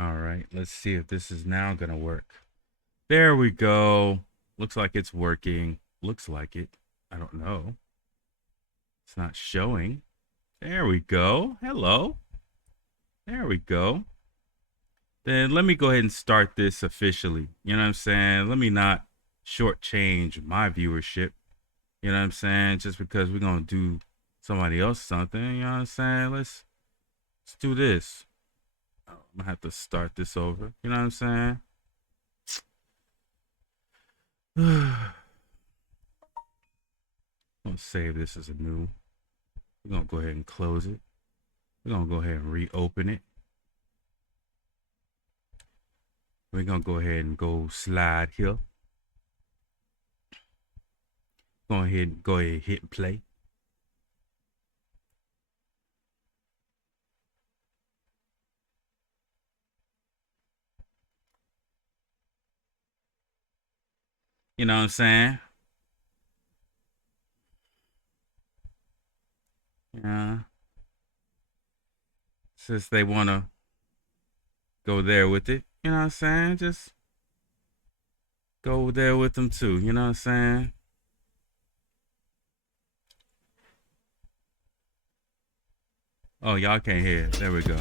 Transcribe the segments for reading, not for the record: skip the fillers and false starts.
All right, let's see if this is now gonna work. There we go. Looks like it's working. Looks like it. I don't know. It's not showing. There we go. Hello. There we go. Then let me go ahead and start this officially. You know what I'm saying? Let me not shortchange my viewership. You know what I'm saying? Just because we're gonna do somebody else something. You know what I'm saying? Let's do this. Oh, I'm gonna have to start this over. You know what I'm saying? I'm gonna save this as a new. We're gonna go ahead and close it. We're gonna go ahead and reopen it. We're gonna go ahead and go slide here. Go ahead and hit play. You know what I'm saying? Yeah. Since they wanna go there with it, you know what I'm saying? Just go there with them too. You know what I'm saying? Oh, y'all can't hear it. There we go.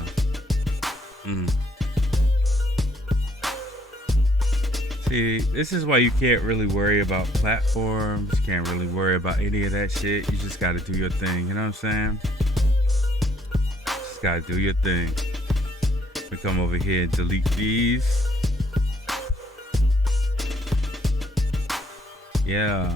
See, this is why you can't really worry about platforms. You can't really worry about any of that shit. You just gotta do your thing. You know what I'm saying? Just gotta do your thing. We come over here and delete these. Yeah.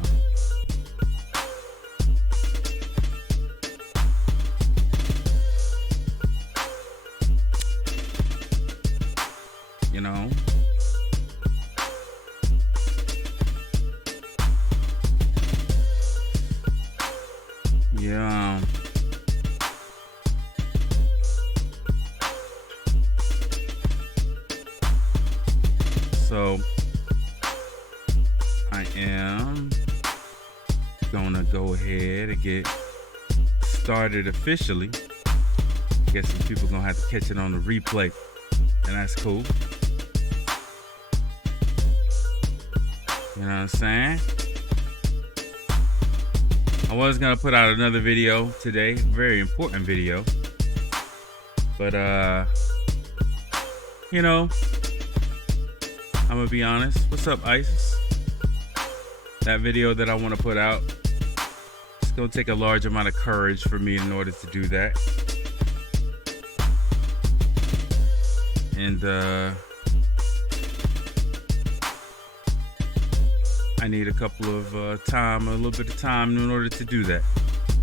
You know? Yeah. So I am gonna go ahead and get started officially. Guess some people gonna have to catch it on the replay, and that's cool. You know what I'm saying? I was gonna put out another video today, very important video, but you know, I'm gonna be honest. What's up, Isis? That video that I want to put out, it's gonna take a large amount of courage for me in order to do that, and I need a couple of a little bit of time in order to do that.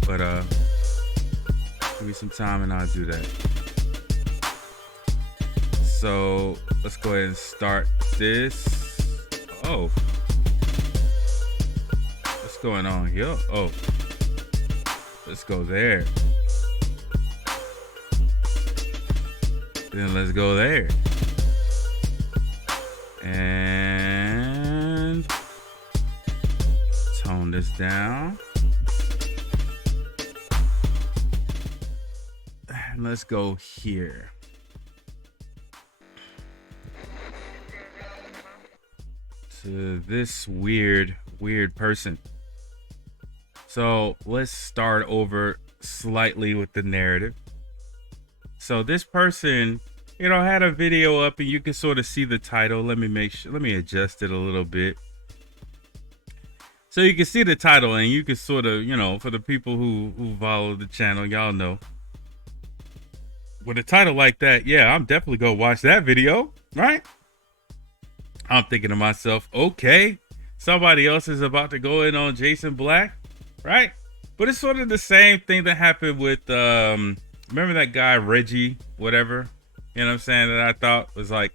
But give me some time and I'll do that. So let's go ahead and start this. Oh, what's going on here? Oh, let's go there. Then let's go there. And tone this down. And let's go here. To this weird person. So let's start over slightly with the narrative. So this person, you know, had a video up and you can sort of see the title. Let me adjust it a little bit. So you can see the title and you can sort of, you know, for the people who follow the channel, y'all know. With a title like that, yeah, I'm definitely gonna watch that video, right? I'm thinking to myself, okay, somebody else is about to go in on Jason Black, right? But it's sort of the same thing that happened with, remember that guy, Reggie, whatever, you know what I'm saying, that I thought was like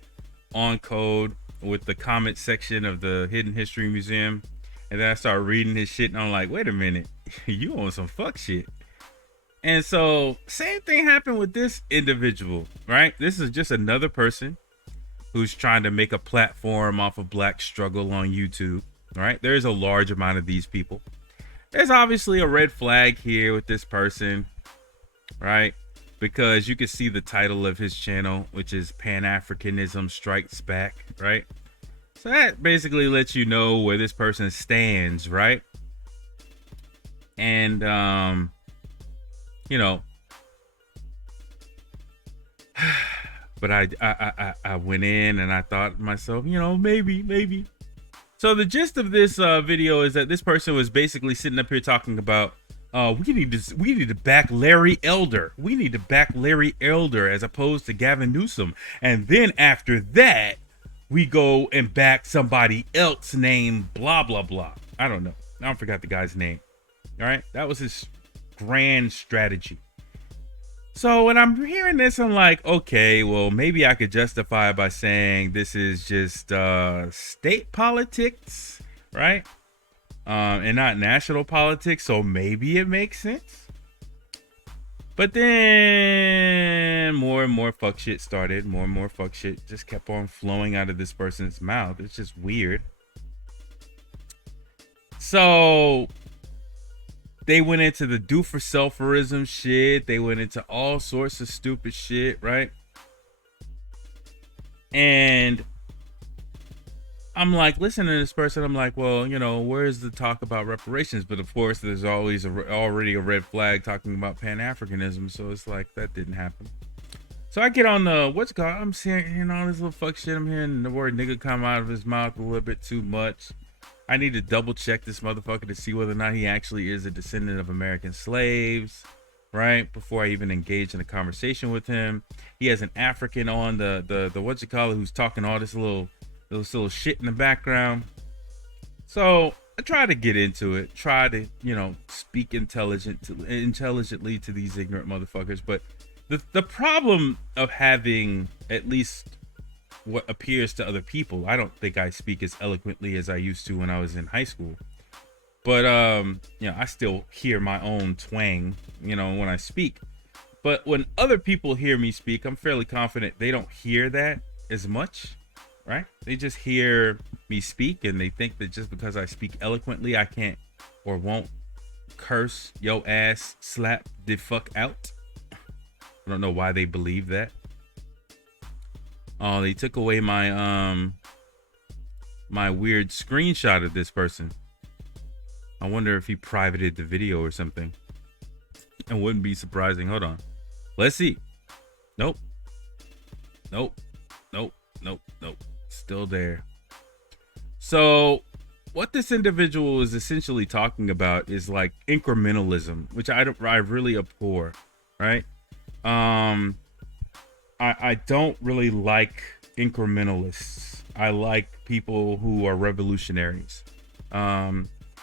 on code with the comment section of the Hidden History Museum. And then I started reading his shit and I'm like, wait a minute, you on some fuck shit. And so same thing happened with this individual, right? This is just another person who's trying to make a platform off of Black struggle on YouTube, right? There's a large amount of these people. There's obviously a red flag here with this person, right? because you can see the title of his channel, which is PanAfricanism Strikes Back, right? So that basically lets you know where this person stands, right? And you know, but I went in and I thought to myself, you know, maybe. So the gist of this video is that this person was basically sitting up here talking about we need to back Larry Elder. We need to back Larry Elder as opposed to Gavin Newsom. And then after that, we go and back somebody else named blah, blah, blah. I don't know. I forgot the guy's name. All right. That was his grand strategy. So when I'm hearing this, I'm like, okay, well, maybe I could justify it by saying this is just state politics, right? And not national politics. So maybe it makes sense. But then more and more fuck shit started. More and more fuck shit just kept on flowing out of this person's mouth. It's just weird. So they went into the do for selferism shit. They went into all sorts of stupid shit, right? And I'm like, listening to this person, I'm like, well, you know, where's the talk about reparations? But of course, there's always already a red flag talking about Pan-Africanism. So it's like, that didn't happen. So I get on the, what's it called? I'm hearing all this little fuck shit. I'm hearing the word nigga come out of his mouth a little bit too much. I need to double check this motherfucker to see whether or not he actually is a descendant of American slaves, right? Before I even engage in a conversation with him. He has an African on the what's it called, who's talking all this little shit in the background. So I try to get into it, try to, you know, speak intelligently to these ignorant motherfuckers. But the problem of having at least what appears to other people, I don't think I speak as eloquently as I used to when I was in high school. But you know, I still hear my own twang, you know, when I speak. But when other people hear me speak, I'm fairly confident they don't hear that as much. Right? They just hear me speak and they think that just because I speak eloquently, I can't or won't curse yo ass, slap the fuck out. I don't know why they believe that. Oh, they took away my my weird screenshot of this person. I wonder if he privated the video or something. It wouldn't be surprising. Hold on. Let's see. Nope. Still there. So what this individual is essentially talking about is like incrementalism, which I really abhor, right? I don't really like incrementalists. I like people who are revolutionaries.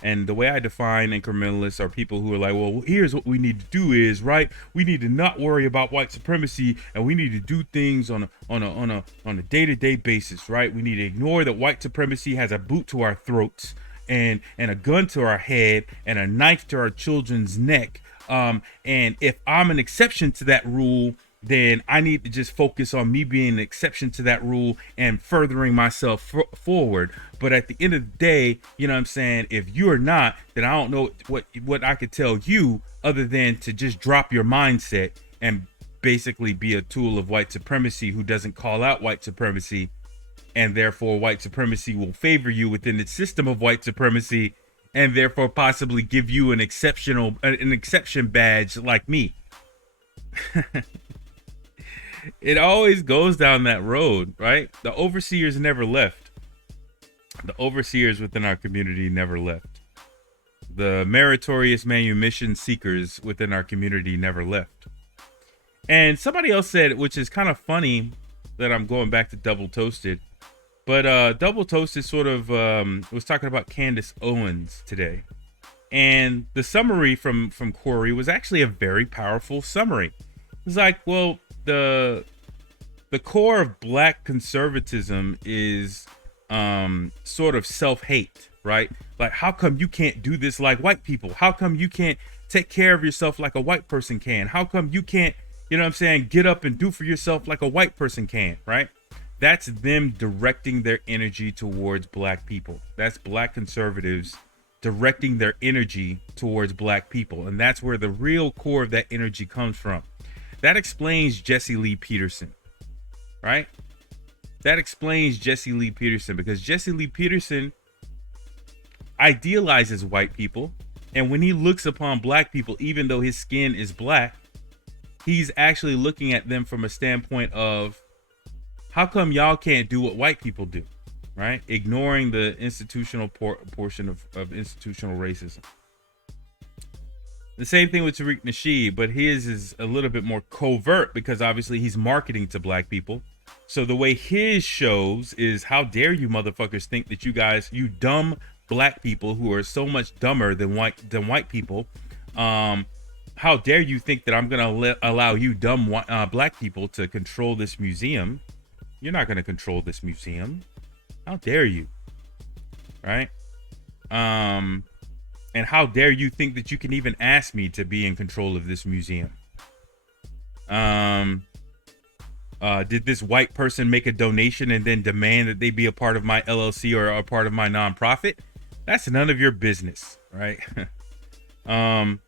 And the way I define incrementalists are people who are like, well, here's what we need to do is, right? We need to not worry about white supremacy, and we need to do things on a day-to-day basis, right? We need to ignore that white supremacy has a boot to our throats and a gun to our head and a knife to our children's neck. And if I'm an exception to that rule, then I need to just focus on me being an exception to that rule and furthering myself forward. But at the end of the day, you know what I'm saying? If you're not, then I don't know what I could tell you other than to just drop your mindset and basically be a tool of white supremacy who doesn't call out white supremacy. And therefore white supremacy will favor you within its system of white supremacy and therefore possibly give you an exception badge like me. It always goes down that road, right? The overseers never left. The overseers within our community never left. The meritorious manumission seekers within our community never left. And somebody else said, which is kind of funny that I'm going back to Double Toasted, but Double Toasted sort of was talking about Candace Owens today. And the summary from Corey was actually a very powerful summary. It's like, well, the core of black conservatism is sort of self-hate, right? Like, how come you can't do this like white people? How come you can't take care of yourself like a white person can? How come you can't, you know what I'm saying, get up and do for yourself like a white person can, right? That's them directing their energy towards black people. That's black conservatives directing their energy towards black people. And that's where the real core of that energy comes from. That explains Jesse Lee Peterson, right? That explains Jesse Lee Peterson, because Jesse Lee Peterson idealizes white people. And when he looks upon black people, even though his skin is black, he's actually looking at them from a standpoint of, how come y'all can't do what white people do, right? Ignoring the institutional portion of institutional racism. The same thing with Tariq Nasheed, but his is a little bit more covert because obviously he's marketing to black people. So the way his shows is, how dare you motherfuckers think that you dumb black people who are so much dumber than white people, how dare you think that I'm gonna allow you dumb black people to control this museum? You're not gonna control this museum. How dare you, right? And how dare you think that you can even ask me to be in control of this museum? Did this white person make a donation and then demand that they be a part of my LLC or a part of my nonprofit? That's none of your business, right? I'm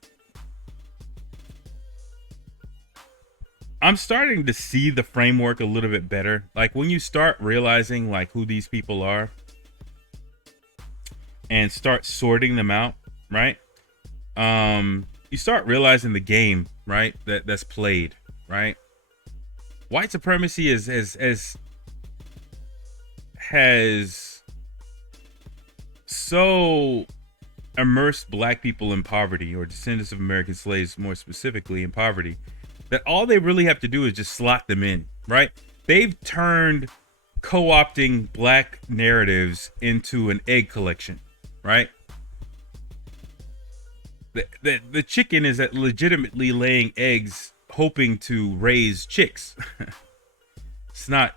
starting to see the framework a little bit better. Like when you start realizing like who these people are and start sorting them out, right? You start realizing the game, right? That's played, right? White supremacy has so immersed black people in poverty, or descendants of American slaves more specifically in poverty, that all they really have to do is just slot them in, right? They've turned co-opting black narratives into an egg collection, right? The chicken is legitimately laying eggs hoping to raise chicks. It's not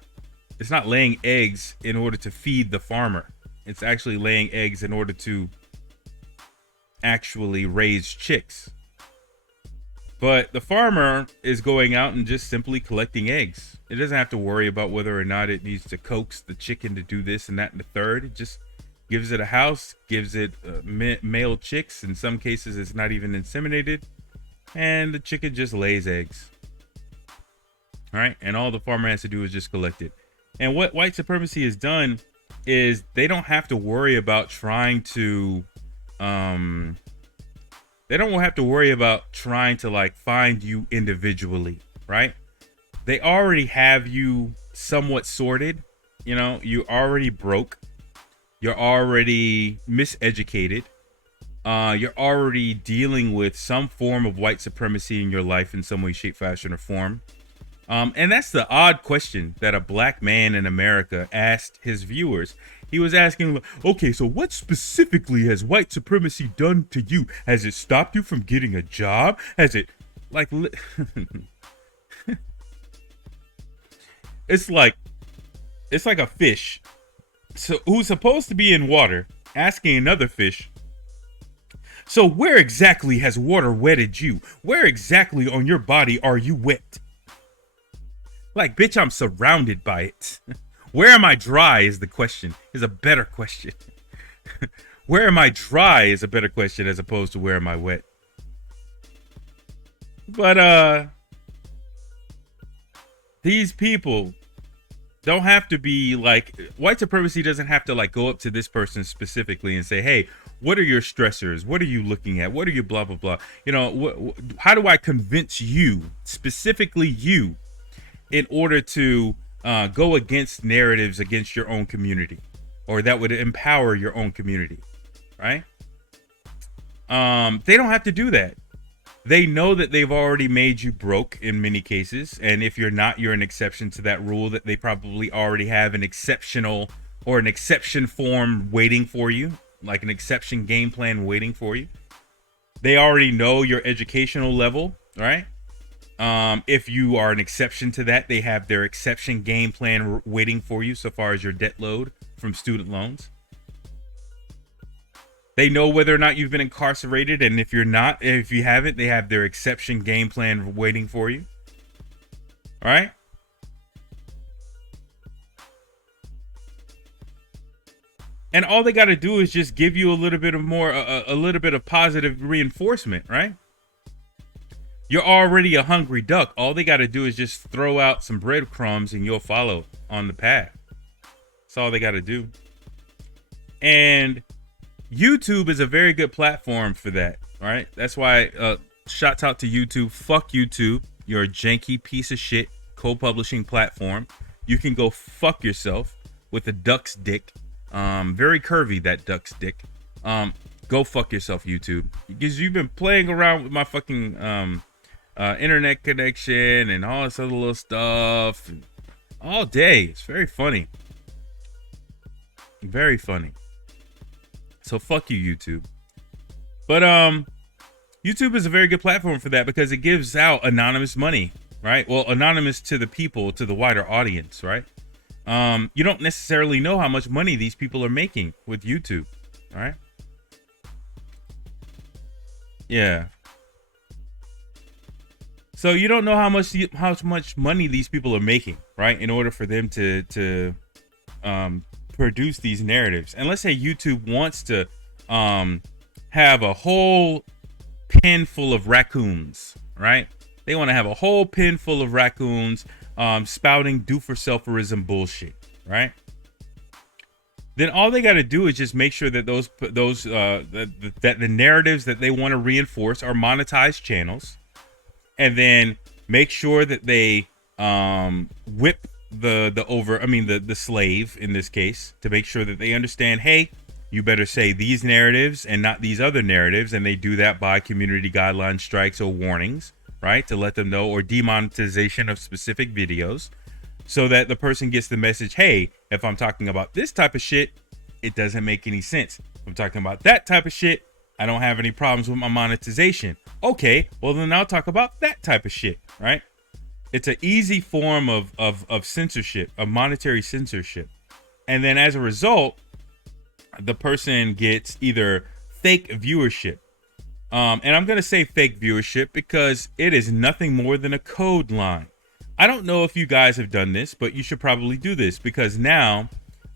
laying eggs in order to feed the farmer. It's actually laying eggs in order to actually raise chicks. But the farmer is going out and just simply collecting eggs. It doesn't have to worry about whether or not it needs to coax the chicken to do this and that and the third. It just gives it a house, gives it male chicks. In some cases, it's not even inseminated. And the chicken just lays eggs. All right. And all the farmer has to do is just collect it. And what white supremacy has done is they don't have to worry about trying to, like find you individually, right? They already have you somewhat sorted. You know, you're already broke. You're already miseducated. You're already dealing with some form of white supremacy in your life in some way, shape, fashion, or form. And that's the odd question that a black man in America asked his viewers. He was asking, okay, so what specifically has white supremacy done to you? Has it stopped you from getting a job? Has it, like, it's like a fish, so who's supposed to be in water, asking another fish, so where exactly has water wetted you? Where exactly on your body are you wet? Like, bitch, I'm surrounded by it. Where am I dry is the question, is a better question. Where am I dry is a better question as opposed to where am I wet? But, these people don't have to be like, white supremacy doesn't have to like go up to this person specifically and say, hey, what are your stressors? What are you looking at? What are you blah, blah, blah? You know, how do I convince you, specifically you, in order to go against narratives against your own community, or that would empower your own community, right? They don't have to do that. They know that they've already made you broke in many cases. And if you're not, you're an exception to that rule, that they probably already have an exceptional or an exception form waiting for you, like an exception game plan waiting for you. They already know your educational level, right? If you are an exception to that, they have their exception game plan waiting for you so far as your debt load from student loans. They know whether or not you've been incarcerated, and if you haven't, they have their exception game plan waiting for you. All right? And all they got to do is just give you a little bit of positive reinforcement, right? You're already a hungry duck. All they got to do is just throw out some breadcrumbs and you'll follow on the path. That's all they got to do. And YouTube is a very good platform for that. All right. That's why shouts out to YouTube. Fuck YouTube. You're a janky piece of shit co-publishing platform. You can go fuck yourself with a duck's dick. Very curvy, that duck's dick. Go fuck yourself, YouTube. Because you've been playing around with my fucking internet connection and all this other little stuff all day. It's very funny. Very funny. So fuck you, YouTube. But YouTube is a very good platform for that because it gives out anonymous money, right? Well, anonymous to the people, to the wider audience, right? You don't necessarily know how much money these people are making with YouTube, all right? Yeah. So you don't know how much money these people are making, right? In order for them to produce these narratives. And let's say YouTube wants to have a whole pen full of raccoons, right? They want to have a whole pen full of raccoons spouting do-for-selferism bullshit, right? Then all they got to do is just make sure that that the narratives that they want to reinforce are monetized channels, and then make sure that they whip the slave in this case to make sure that they understand, hey, you better say these narratives and not these other narratives, and they do that by community guideline strikes or warnings, right, to let them know, or demonetization of specific videos, so that the person gets the message, hey, if I'm talking about this type of shit, it doesn't make any sense. If I'm talking about that type of shit, I don't have any problems with my monetization. Okay, well then I'll talk about that type of shit, right? It's an easy form of censorship, of monetary censorship. And then as a result, the person gets either fake viewership. And I'm going to say fake viewership because it is nothing more than a code line. I don't know if you guys have done this, but you should probably do this because now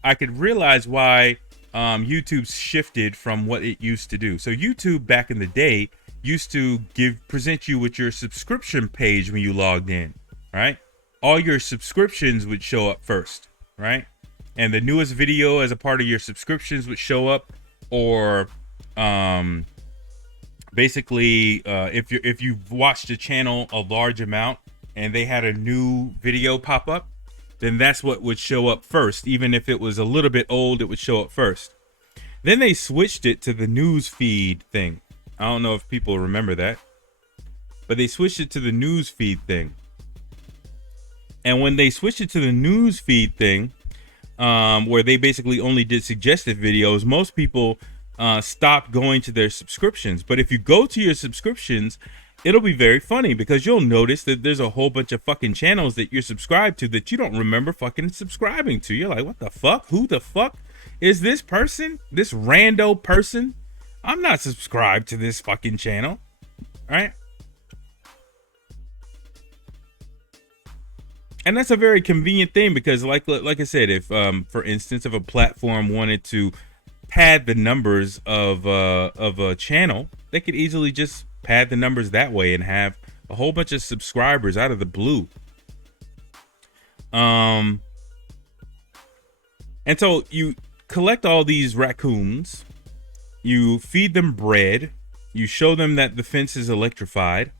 I could realize why YouTube's shifted from what it used to do. So YouTube back in the day used to present you with your subscription page when you logged in, right? All your subscriptions would show up first, right? And the newest video as a part of your subscriptions would show up, or basically if you've watched a channel a large amount and they had a new video pop up, then that's what would show up first. Even if it was a little bit old, it would show up first. Then they switched it to the news feed thing. I don't know if people remember that, but they switched it to the news feed thing. And when they switched it to the news feed thing, where they basically only did suggested videos, most people stopped going to their subscriptions. But if you go to your subscriptions, it'll be very funny because you'll notice that there's a whole bunch of fucking channels that you're subscribed to that you don't remember fucking subscribing to. You're like, what the fuck? Who the fuck is this person? This rando person? I'm not subscribed to this fucking channel, right? And that's a very convenient thing because like I said, if for instance, if a platform wanted to pad the numbers of a channel, they could easily just pad the numbers that way and have a whole bunch of subscribers out of the blue. And so you collect all these raccoons, you feed them bread, you show them that the fence is electrified,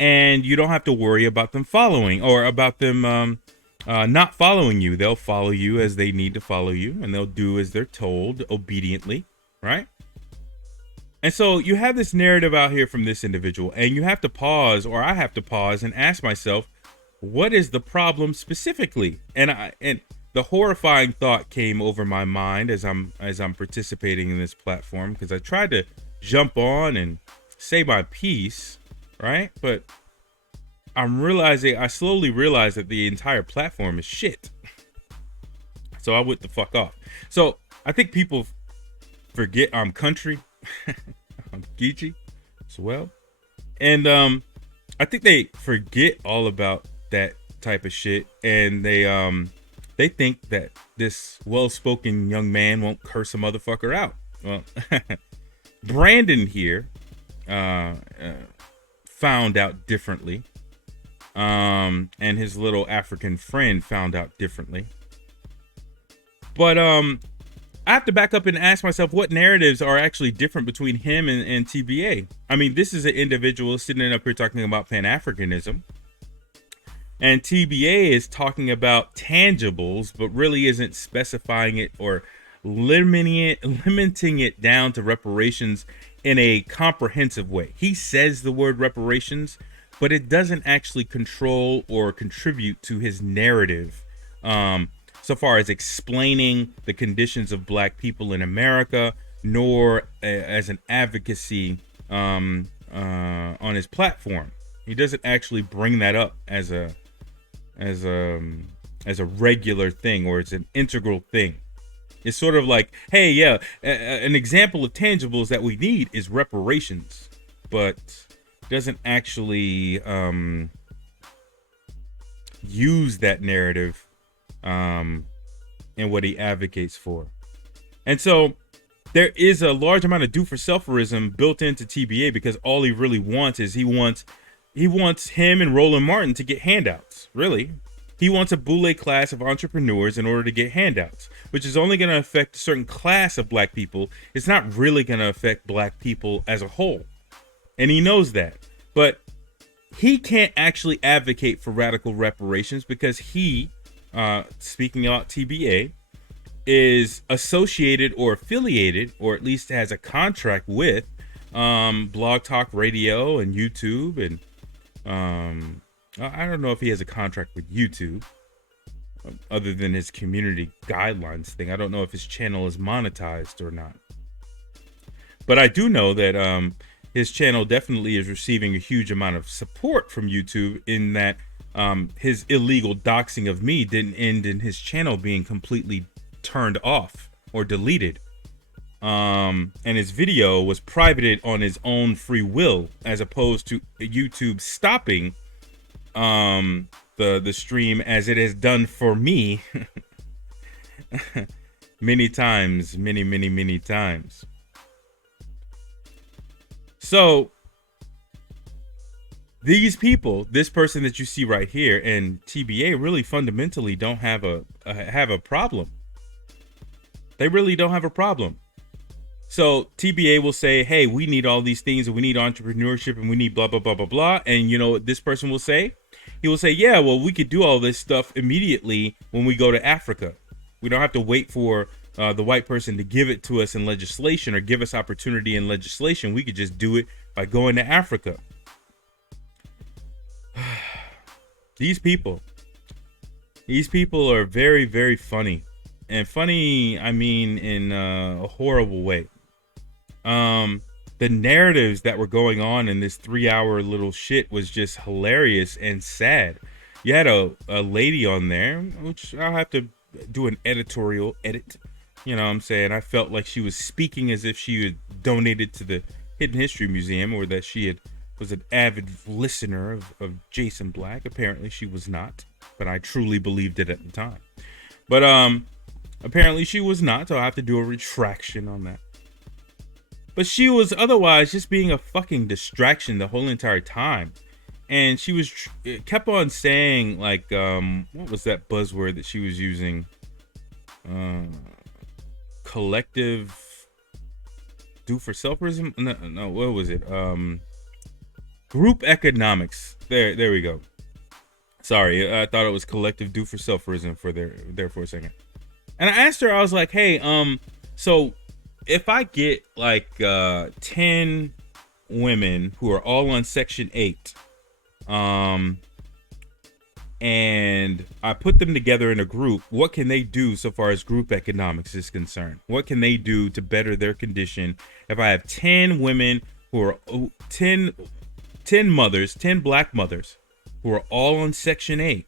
and you don't have to worry about them following or about them not following you. They'll follow you as they need to follow you, and they'll do as they're told obediently, right? And so you have this narrative out here from this individual, and you have to pause, or I have to pause and ask myself, what is the problem specifically? And the horrifying thought came over my mind as I'm participating in this platform, because I tried to jump on and say my piece, right? But I slowly realized that the entire platform is shit. So I went the fuck off. So I think people forget I'm country. I'm Geechee as well. And I think they forget all about that type of shit, and they think that this well-spoken young man won't curse a motherfucker out. Well, Brandon here found out differently. And his little African friend found out differently. But I have to back up and ask myself what narratives are actually different between him and TBA. I mean, this is an individual sitting up here talking about Pan-Africanism. And TBA is talking about tangibles, but really isn't specifying it or limiting it down to reparations in a comprehensive way. He says the word reparations, but it doesn't actually control or contribute to his narrative so far as explaining the conditions of black people in America, nor as an advocacy on his platform. He doesn't actually bring that up as a regular thing, or it's an integral thing. It's sort of like, hey, yeah, an example of tangibles that we need is reparations, but doesn't actually use that narrative in what he advocates for. And so there is a large amount of do for selferism built into TBA, because all he really wants is he wants him and Roland Martin to get handouts. Really, he wants a boule class of entrepreneurs in order to get handouts, which is only going to affect a certain class of black people. It's not really going to affect black people as a whole, and he knows that. But he can't actually advocate for radical reparations because he, speaking about TBA, is associated or affiliated, or at least has a contract with Blog Talk Radio and YouTube. And I don't know if he has a contract with YouTube other than his community guidelines thing. I don't know if his channel is monetized or not. But I do know that his channel definitely is receiving a huge amount of support from YouTube, in that his illegal doxing of me didn't end in his channel being completely turned off or deleted. And his video was privated on his own free will, as opposed to YouTube stopping the stream, as it has done for me many times, many times. So these people, this person that you see right here and TBA, really fundamentally don't have a problem. They really don't have a problem. So TBA will say, hey, we need all these things, and we need entrepreneurship, and we need blah, blah, blah, blah, blah. And you know what this person will say? He will say, yeah, well, we could do all this stuff immediately when we go to Africa. We don't have to wait for the white person to give it to us in legislation, or give us opportunity in legislation. We could just do it by going to Africa. These people are very, very funny. And funny, I mean, in a horrible way. The narratives that were going on in this 3-hour little shit was just hilarious and sad. You had a lady on there, which I'll have to do an editorial edit. You know what I'm saying? I felt like she was speaking as if she had donated to the Hidden History Museum, or that she was an avid listener of Jason Black. Apparently she was not, but I truly believed it at the time. But apparently she was not, so I'll have to do a retraction on that. But she was otherwise just being a fucking distraction the whole entire time. And she was kept on saying, like, what was that buzzword that she was using? Collective do for selferism? No, what was it? Group economics. There we go. Sorry, I thought it was collective do for selferism for there for a second. And I asked her, I was like, hey, so if I get like 10 women who are all on Section 8, and I put them together in a group, what can they do so far as group economics is concerned? What can they do to better their condition? If I have 10 women who are 10 mothers, 10 black mothers who are all on Section 8,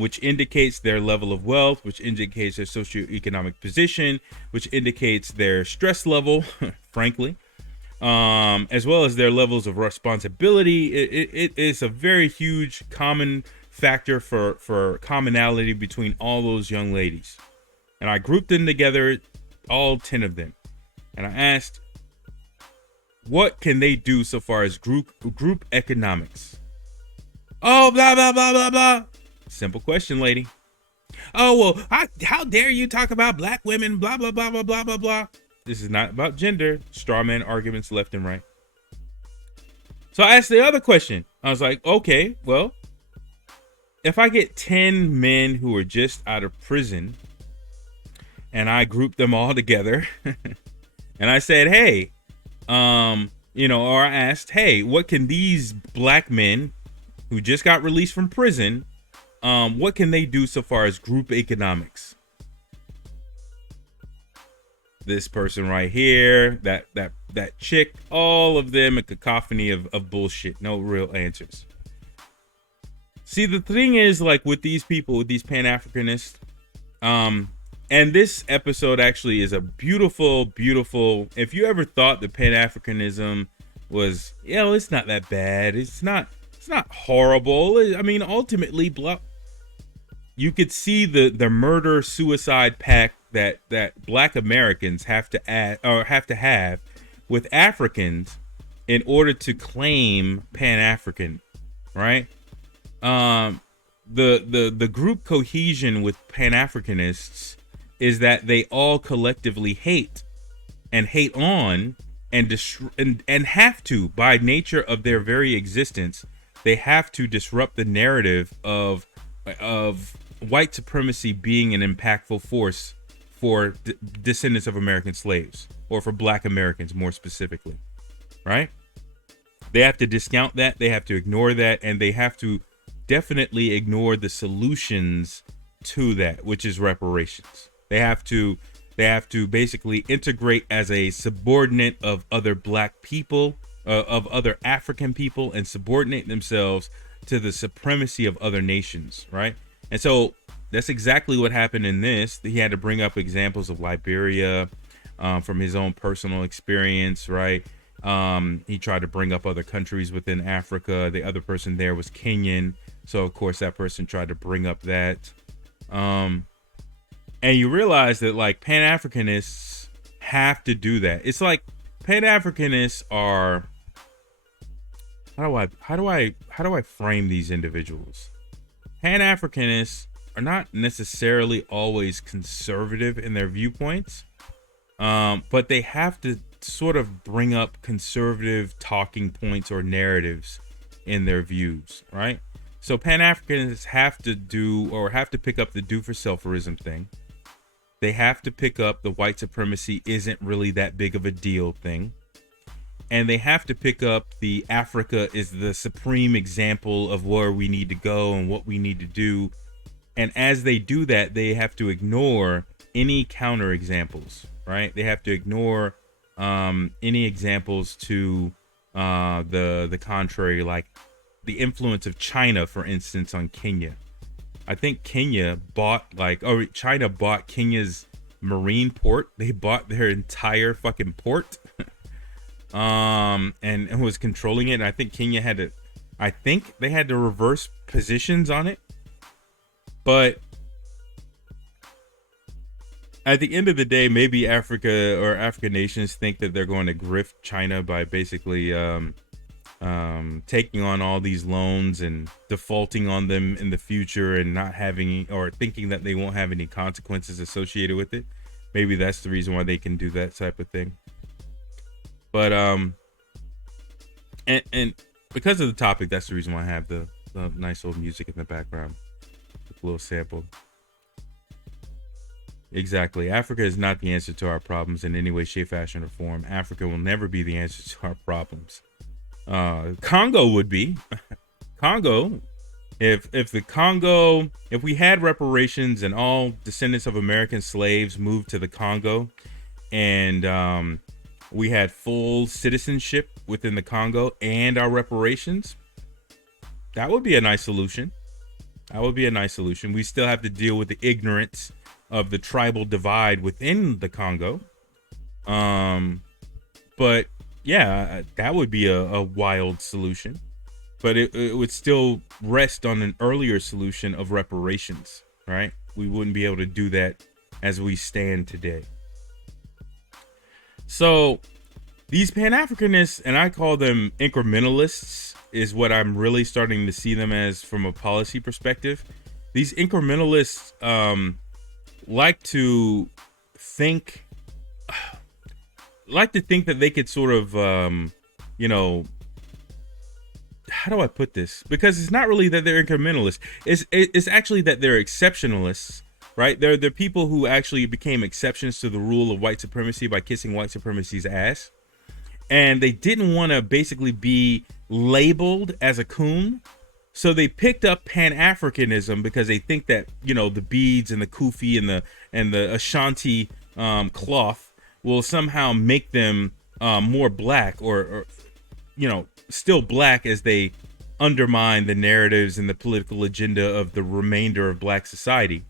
which indicates their level of wealth, which indicates their socioeconomic position, which indicates their stress level, frankly, as well as their levels of responsibility. It is a very huge common factor for commonality between all those young ladies. And I grouped them together, all 10 of them. And I asked, What can they do so far as group economics? Oh, blah, blah, blah, blah, blah. Simple question, lady. Oh, well, how dare you talk about black women, blah, blah, blah, blah, blah, blah, blah. This is not about gender. Straw man arguments left and right. So I asked the other question. I was like, okay, well, if I get 10 men who are just out of prison and I group them all together and I said, hey, or I asked, hey, what can these black men who just got released from prison, what can they do so far as group economics? This person right here, that chick, all of them a cacophony of bullshit, no real answers. See, the thing is, like, with these people, with these Pan-Africanists, and this episode actually is a beautiful, beautiful, if you ever thought that Pan-Africanism was, it's not that bad, it's not horrible. I mean, ultimately, you could see the murder suicide pact that black Americans have to have with Africans in order to claim Pan-African, right? The group cohesion with Pan-Africanists is that they all collectively hate on and have to, by nature of their very existence, they have to disrupt the narrative of white supremacy being an impactful force for descendants of American slaves, or for black Americans more specifically, right? They have to discount that, they have to ignore that, and they have to definitely ignore the solutions to that, which is reparations. They have to basically integrate as a subordinate of other black people, of other African people, and subordinate themselves to the supremacy of other nations, right? And so that's exactly what happened in this. He had to bring up examples of Liberia from his own personal experience, right? He tried to bring up other countries within Africa. The other person there was Kenyan, so of course that person tried to bring up that. And you realize that, like, Pan-Africanists have to do that. It's like Pan-Africanists are, how do I frame these individuals? Pan-Africanists are not necessarily always conservative in their viewpoints, but they have to sort of bring up conservative talking points or narratives in their views, right? So Pan-Africanists have to pick up the do for selferism thing. They have to pick up the white supremacy isn't really that big of a deal thing. And they have to pick up the Africa is the supreme example of where we need to go and what we need to do. And as they do that, they have to ignore any counter examples, right? They have to ignore any examples to the contrary, like the influence of China, for instance, on Kenya. I think China bought Kenya's marine port. They bought their entire fucking port. And was controlling it. And I think Kenya they had to reverse positions on it. But at the end of the day, maybe Africa or African nations think that they're going to grift China by basically taking on all these loans and defaulting on them in the future and not having, or thinking that they won't have any consequences associated with it. Maybe that's the reason why they can do that type of thing. But and because of the topic, that's the reason why I have the nice old music in the background, a little sample. Exactly. Africa is not the answer to our problems in any way, shape, fashion, or form. Africa will never be the answer to our problems. Congo would be. Congo, if we had reparations and all descendants of American slaves moved to the Congo, and we had full citizenship within the Congo and our reparations, that would be a nice solution. We still have to deal with the ignorance of the tribal divide within the Congo. But yeah, that would be a wild solution. But it would still rest on an earlier solution of reparations, right? We wouldn't be able to do that as we stand today. So These Pan-Africanists, and I call them incrementalists, is what I'm really starting to see them as from a policy perspective. These incrementalists like to think that they could sort of you know, how do I put this? Because it's not really that they're incrementalists. It's actually that they're exceptionalists, right? They're people who actually became exceptions to the rule of white supremacy by kissing white supremacy's ass. And they didn't want to basically be labeled as a coon. So they picked up Pan-Africanism because they think that, you know, the beads and the kufi and the Ashanti cloth will somehow make them more black or, you know, still black as they undermine the narratives and the political agenda of the remainder of black society.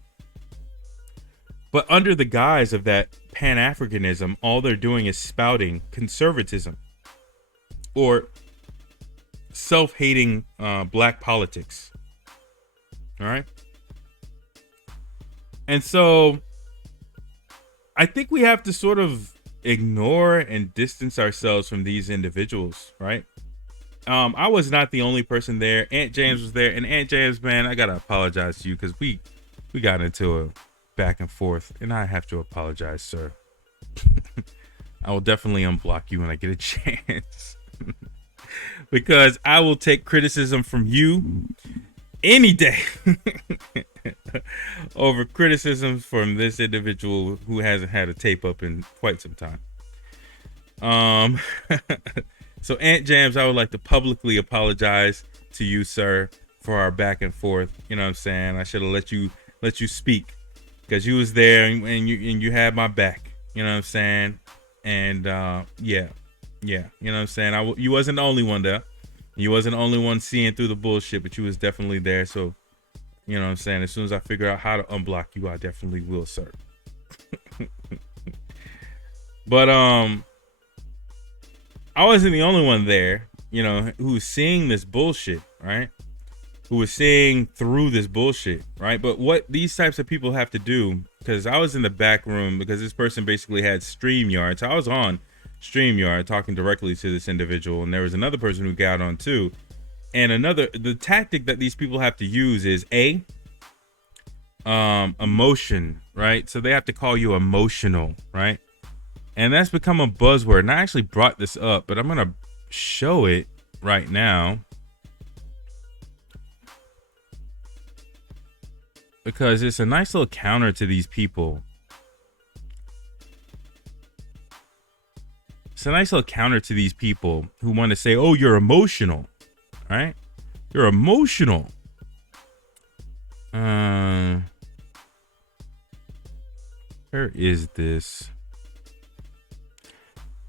But under the guise of that Pan-Africanism, all they're doing is spouting conservatism or self-hating black politics. All right. And so I think we have to sort of ignore and distance ourselves from these individuals, right? I was not the only person there. Aunt James was there, and Aunt James, man, I gotta apologize to you because we got into a back and forth, and I have to apologize, sir. I will definitely unblock you when I get a chance. Because I will take criticism from you any day over criticisms from this individual who hasn't had a tape up in quite some time. So Aunt Jams, I would like to publicly apologize to you, sir, for our back and forth. You know what I'm saying? I should have let you speak because you was there and you had my back. You know what I'm saying? And yeah, you know what I'm saying? You wasn't the only one there. You wasn't the only one seeing through the bullshit, but you was definitely there. So, you know what I'm saying? As soon as I figure out how to unblock you, I definitely will, sir. But I wasn't the only one there, you know, who was seeing this bullshit, right? Who was seeing through this bullshit, right? But what these types of people have to do, because I was in the back room because this person basically had StreamYard. So I was on StreamYard talking directly to this individual, and there was another person who got on too. And the tactic that these people have to use is emotion, right? So they have to call you emotional, right? And that's become a buzzword. And I actually brought this up, but I'm going to show it right now. Because it's a nice little counter to these people. It's a nice little counter to these people who want to say, oh, you're emotional, right? You're emotional. Where is this?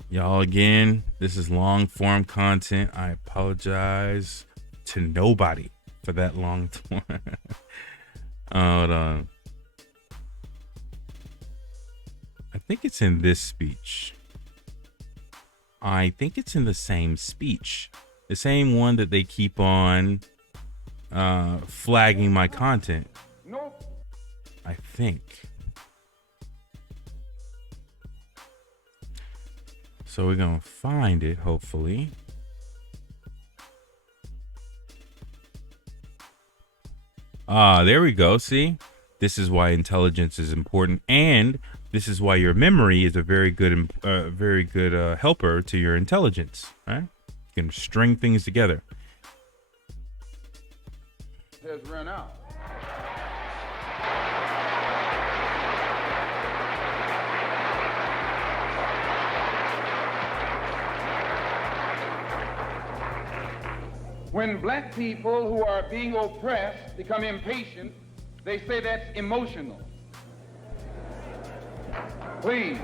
Y'all, again, this is long form content. I apologize to nobody for that long form. Hold on. I think it's in this speech. I think it's in the same speech. The same one that they keep on flagging my content. Nope. I think. So we're going to find it, hopefully. There we go. See, this is why intelligence is important, and this is why your memory is a very good helper to your intelligence. Right? You can string things together. Has run out. When black people who are being oppressed become impatient, they say that's emotional. Please.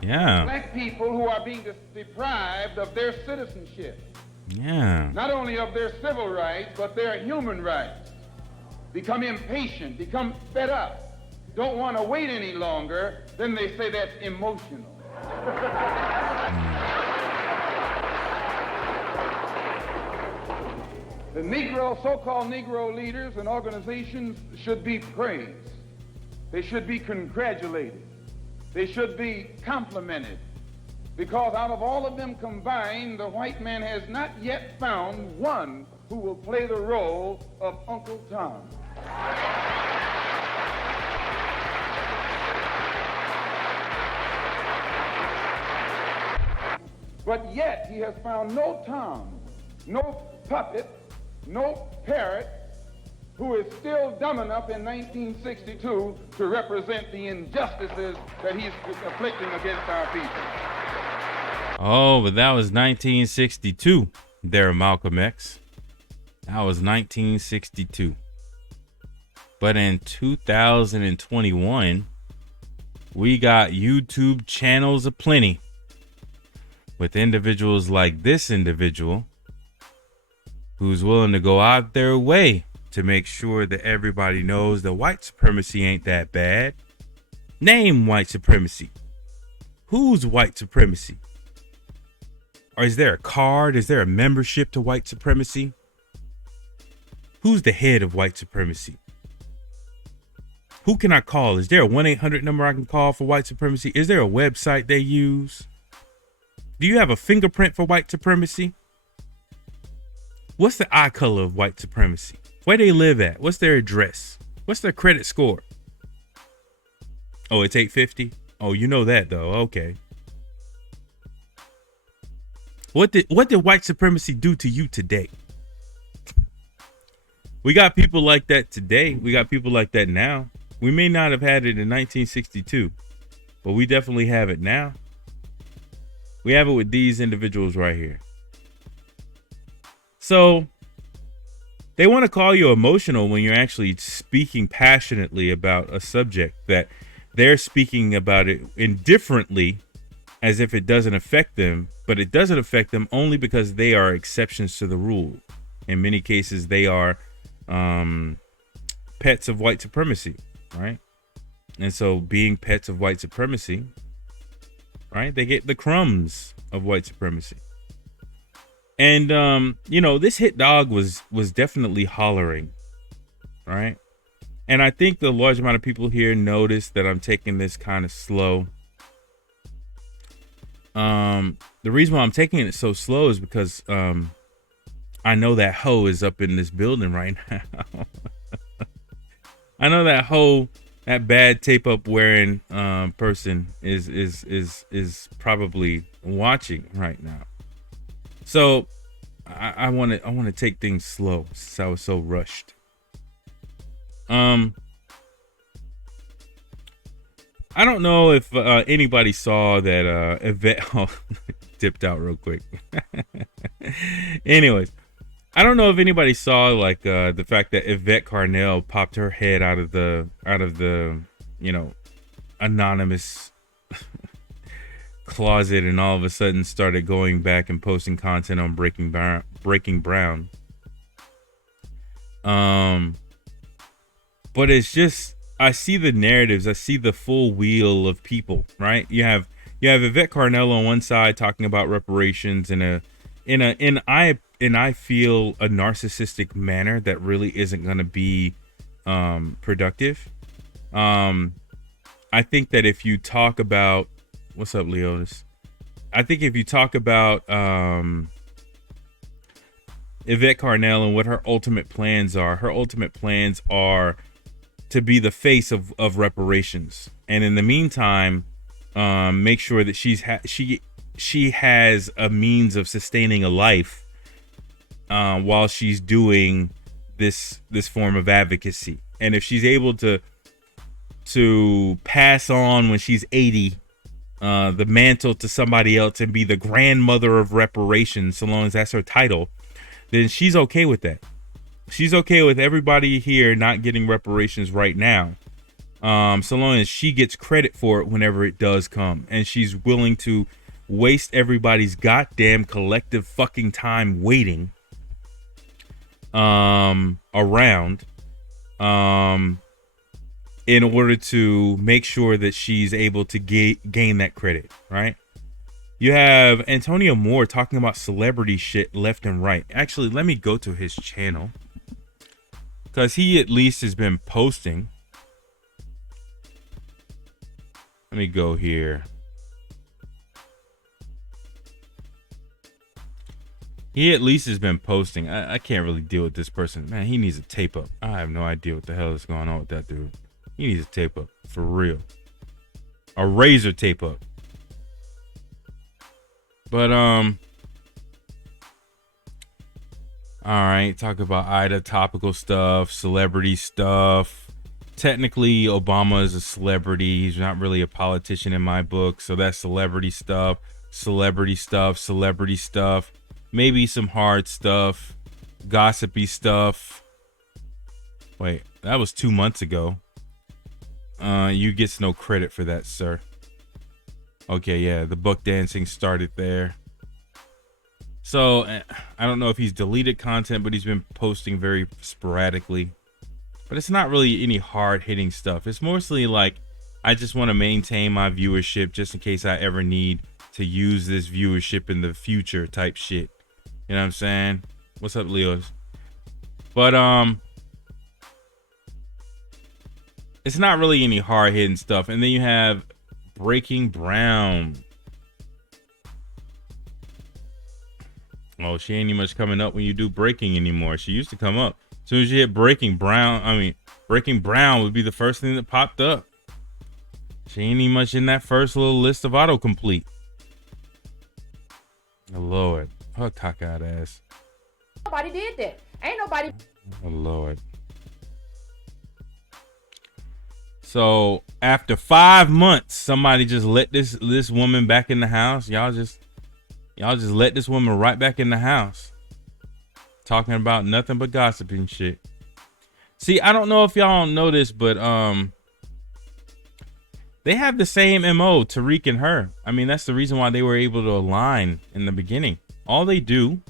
Yeah. Black people who are being deprived of their citizenship. Yeah. Not only of their civil rights, but their human rights. Become impatient, become fed up, don't want to wait any longer, then they say that's emotional. The Negro, so-called Negro leaders and organizations should be praised. They should be congratulated. They should be complimented. because out of all of them combined, the white man has not yet found one who will play the role of Uncle Tom. But yet he has found no Tom, no puppet, no parrot who is still dumb enough in 1962 to represent the injustices that he's afflicting against our people. Oh, but that was 1962 there, Malcolm X. That was 1962. But in 2021, we got YouTube channels aplenty with individuals like this individual who's willing to go out their way to make sure that everybody knows that white supremacy ain't that bad. Name white supremacy. Who's white supremacy? Or is there a card? Is there a membership to white supremacy? Who's the head of white supremacy? Who can I call? Is there a 1-800 number I can call for white supremacy? Is there a website they use? Do you have a fingerprint for white supremacy? What's the eye color of white supremacy? Where they live at? What's their address? What's their credit score? Oh, it's 850? Oh, you know that though. Okay. What did white supremacy do to you today? We got people like that today. We got people like that now. We may not have had it in 1962, but we definitely have it now. We have it with these individuals right here. So they want to call you emotional when you're actually speaking passionately about a subject that they're speaking about it indifferently, as if it doesn't affect them, but it doesn't affect them only because they are exceptions to the rule. In many cases, they are pets of white supremacy, right? And so being pets of white supremacy, right, they get the crumbs of white supremacy. And this hit dog was definitely hollering, right? And I think the large amount of people here noticed that I'm taking this kind of slow. The reason why I'm taking it so slow is because I know that hoe is up in this building right now. I know that hoe, that bad tape up wearing person is probably watching right now. So I want to take things slow since I was so rushed. I don't know if anybody saw that Yvette dipped out real quick. Anyways, I don't know if anybody saw like the fact that Yvette Carnell popped her head out of the anonymous closet and all of a sudden started going back and posting content on Breaking Brown. But it's just, I see the narratives, I see the full wheel of people, right? You have Yvette Carnell on one side talking about reparations in I feel a narcissistic manner that really isn't going to be productive. I think that if you talk about, what's up, Leonis? I think if you talk about Yvette Carnell and what her ultimate plans are to be the face of reparations, and in the meantime, make sure that she has a means of sustaining a life while she's doing this form of advocacy. And if she's able to pass on when she's 80 the mantle to somebody else and be the grandmother of reparations, so long as that's her title, then she's okay with that. She's okay with everybody here not getting reparations right now, so long as she gets credit for it whenever it does come. And she's willing to waste everybody's goddamn collective fucking time waiting around in order to make sure that she's able to gain that credit, right? You have Antonio Moore talking about celebrity shit left and right. Actually, let me go to his channel, because he at least has been posting. Let me go here. He at least has been posting. I can't really deal with this person. Man, he needs a tape up. I have no idea what the hell is going on with that dude. He needs a tape up. For real. A razor tape up. But, alright, talk about Ida, topical stuff, celebrity stuff. Technically, Obama is a celebrity. He's not really a politician in my book. So that's celebrity stuff, celebrity stuff, celebrity stuff. Maybe some hard stuff, gossipy stuff. Wait, that was 2 months ago. You get no credit for that, sir. Okay, yeah, the book dancing started there. So, I don't know if he's deleted content, but he's been posting very sporadically. But it's not really any hard-hitting stuff. It's mostly like, I just want to maintain my viewership just in case I ever need to use this viewership in the future type shit. You know what I'm saying? What's up, Leos? But, it's not really any hard-hitting stuff. And then you have Breaking Brown. Oh, she ain't even much coming up when you do breaking anymore. She used to come up. As soon as you hit Breaking Brown would be the first thing that popped up. She ain't even much in that first little list of autocomplete. Oh, Lord. Her cockeyed ass. Nobody did that. Ain't nobody. Oh, Lord. So after 5 months, somebody just let this woman back in the house. Y'all just let this woman right back in the house. Talking about nothing but gossiping shit. See, I don't know if y'all know this, but they have the same MO, Tariq and her. I mean, that's the reason why they were able to align in the beginning. All they do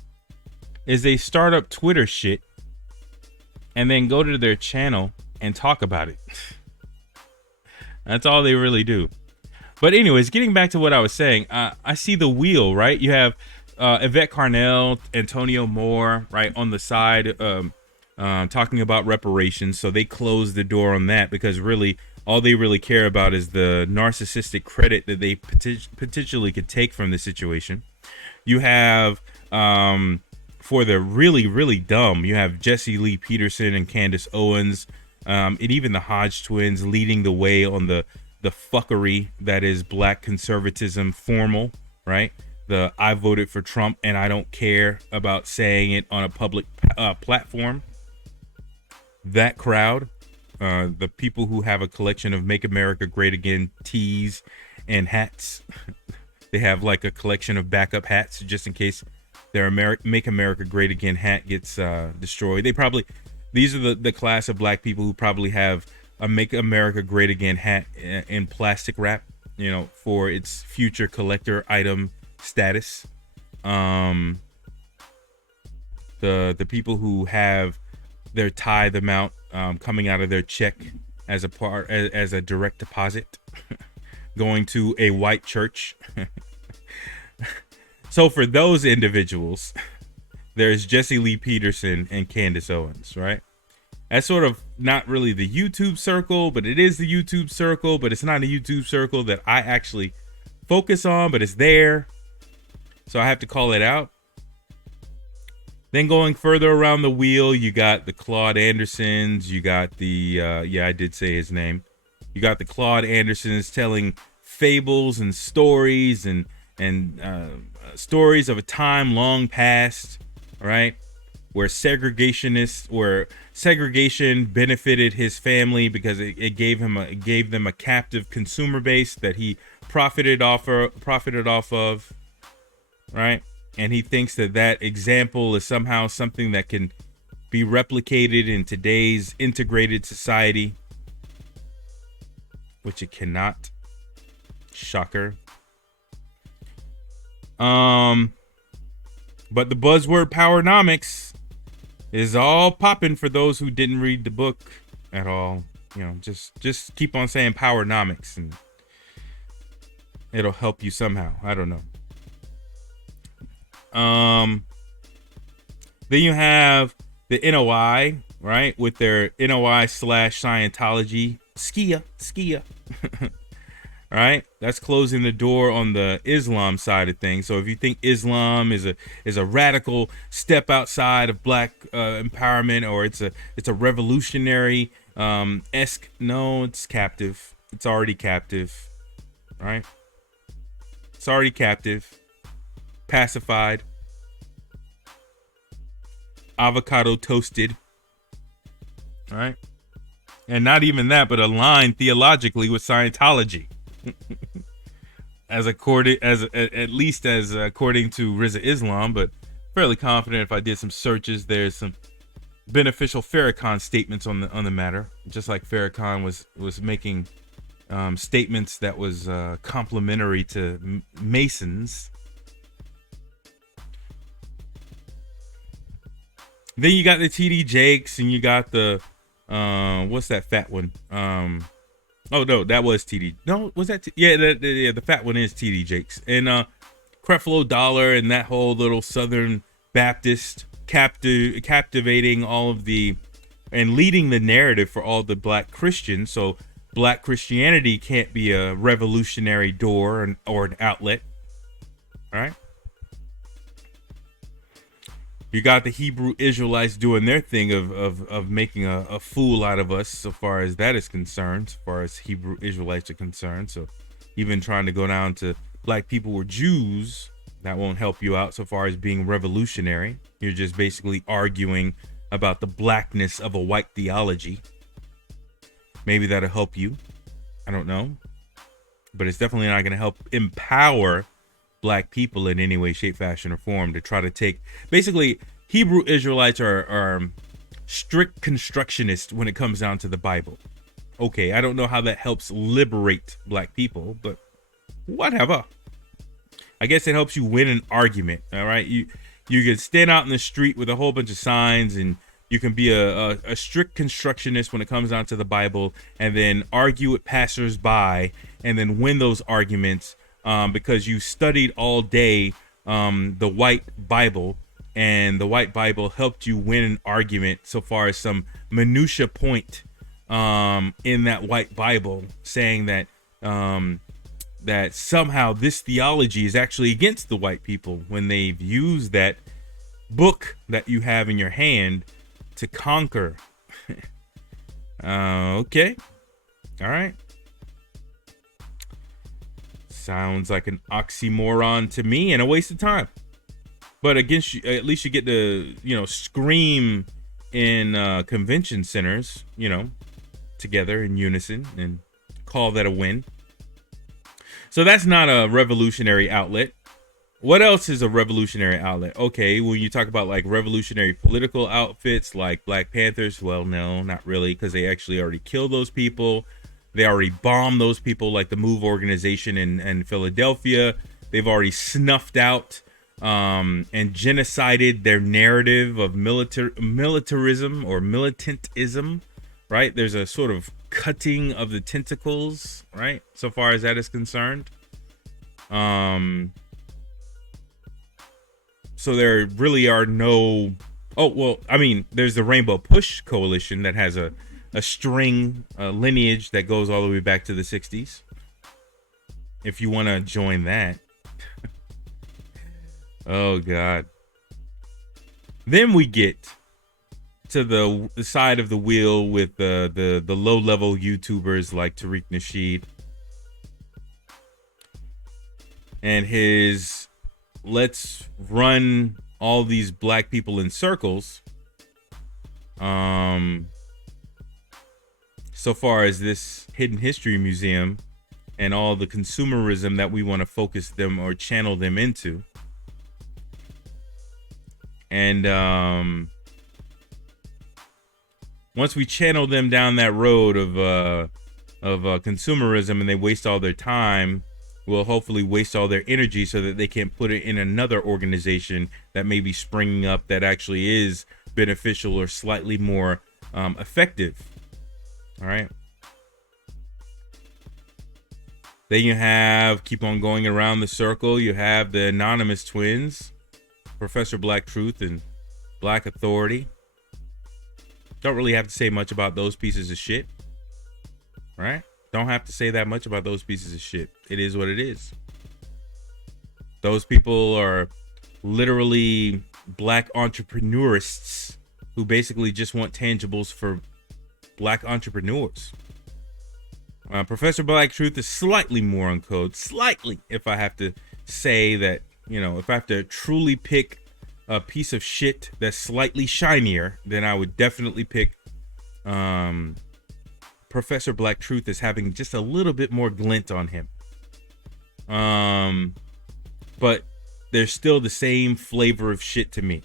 is they start up Twitter shit and then go to their channel and talk about it. That's all they really do. But anyways, getting back to what I was saying, I see the wheel, right? You have Yvette Carnell, Antonio Moore, right, on the side, talking about reparations. So they closed the door on that because really all they really care about is the narcissistic credit that they potentially could take from the situation. You have, for the really, really dumb, you have Jesse Lee Peterson and Candace Owens, and even the Hodge twins leading the way on the fuckery that is black conservatism formal, right? The I voted for Trump and I don't care about saying it on a public platform. That crowd, the people who have a collection of Make America Great Again tees and hats. They have like a collection of backup hats just in case their Make America Great Again hat gets destroyed. These are the class of black people who probably have a Make America Great Again hat in plastic wrap, you know, for its future collector item status. The people who have their tithe amount coming out of their check as a direct deposit going to a white church. So for those individuals, there's Jesse Lee Peterson and Candace Owens, right? That's sort of not really the YouTube circle, but it is the YouTube circle, but it's not a YouTube circle that I actually focus on, but it's there. So I have to call it out. Then going further around the wheel, you got the Claude Andersons. You got the, I did say his name. You got the Claude Andersons telling fables and stories and stories of a time long past, right? Where segregation benefited his family because it gave them a captive consumer base that he profited off of, right? And he thinks that example is somehow something that can be replicated in today's integrated society, which it cannot. Shocker. But the buzzword Powernomics is all popping for those who didn't read the book at all. You know, just keep on saying Powernomics and it'll help you somehow. I don't know. Then you have the NOI, right? With their NOI / Scientology. Skia. All right, that's closing the door on the Islam side of things. So if you think Islam is a radical step outside of black empowerment, or it's a revolutionary esque, no, it's captive. It's already captive. All right, it's already captive, pacified, avocado toasted. All right, and not even that, but aligned theologically with Scientology. As according as at least as according to Riza Islam, but fairly confident if I did some searches, there's some beneficial Farrakhan statements on the matter. Just like Farrakhan was making statements that was complimentary to Masons. Then you got the TD Jakes, and you got the what's that fat one? Oh no, that was TD. No, was that? Yeah, the fat one is TD Jakes, and Creflo Dollar, and that whole little Southern Baptist captivating all of the, and leading the narrative for all the black Christians. So black Christianity can't be a revolutionary door or an outlet. All right. You got the Hebrew Israelites doing their thing of making a fool out of us, so far as that is concerned, as far as Hebrew Israelites are concerned. So even trying to go down to black people were Jews, that won't help you out so far as being revolutionary. You're just basically arguing about the blackness of a white theology. Maybe that'll help you. I don't know. But it's definitely not going to help empower black people in any way, shape, fashion, or form to try to take. Basically, Hebrew Israelites are strict constructionists when it comes down to the Bible. Okay, I don't know how that helps liberate black people, but whatever. I guess it helps you win an argument. All right, you can stand out in the street with a whole bunch of signs, and you can be a strict constructionist when it comes down to the Bible, and then argue with passersby, and then win those arguments. Because you studied all day the white Bible, and the white Bible helped you win an argument so far as some minutia point in that white Bible, saying that that somehow this theology is actually against the white people, when they've used that book that you have in your hand to conquer. Okay. All right. Sounds like an oxymoron to me and a waste of time. But against you, at least you get to, scream in convention centers, together in unison, and call that a win. So that's not a revolutionary outlet. What else is a revolutionary outlet? Okay, when you talk about like revolutionary political outfits like Black Panthers, well, no, not really, because they actually already killed those people. They already bombed those people, like the MOVE organization in Philadelphia. They've already snuffed out and genocided their narrative of militarism or militantism, right? There's a sort of cutting of the tentacles, right? So far as that is concerned. So there really are no... Oh, well, I mean, there's the Rainbow Push Coalition that has a string lineage that goes all the way back to the 60s. If you want to join that. Oh, God. Then we get to the side of the wheel with the low-level YouTubers like Tariq Nasheed and his let's run all these black people in circles. So far as this Hidden History Museum and all the consumerism that we want to focus them or channel them into. And once we channel them down that road of consumerism and they waste all their time, we'll hopefully waste all their energy so that they can put it in another organization that may be springing up that actually is beneficial or slightly more effective. All right. Then you have, keep on going around the circle, you have the Anonymous Twins, Professor Black Truth and Black Authority. Don't really have to say much about those pieces of shit. Right? Don't have to say that much about those pieces of shit. It is what it is. Those people are literally black entrepreneurists who basically just want tangibles for black entrepreneurs. Professor Black Truth is slightly more on code. Slightly, if I have to say that, if I have to truly pick a piece of shit that's slightly shinier, then I would definitely pick Professor Black Truth as having just a little bit more glint on him. But there's still the same flavor of shit to me.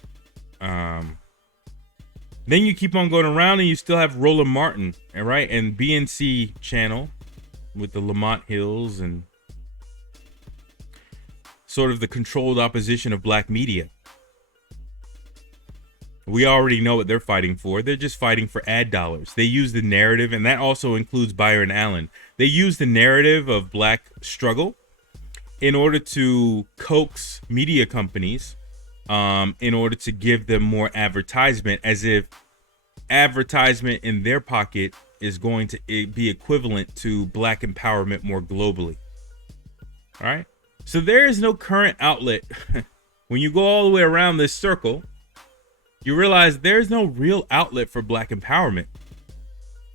Then you keep on going around and you still have Roland Martin, right? And BNC channel with the Lamont Hills and sort of the controlled opposition of black media. We already know what they're fighting for. They're just fighting for ad dollars. They use the narrative, and that also includes Byron Allen. They use the narrative of black struggle in order to coax media companies in order to give them more advertisement, as if advertisement in their pocket is going to be equivalent to black empowerment more globally. All right. So there is no current outlet. When you go all the way around this circle, you realize there's no real outlet for black empowerment.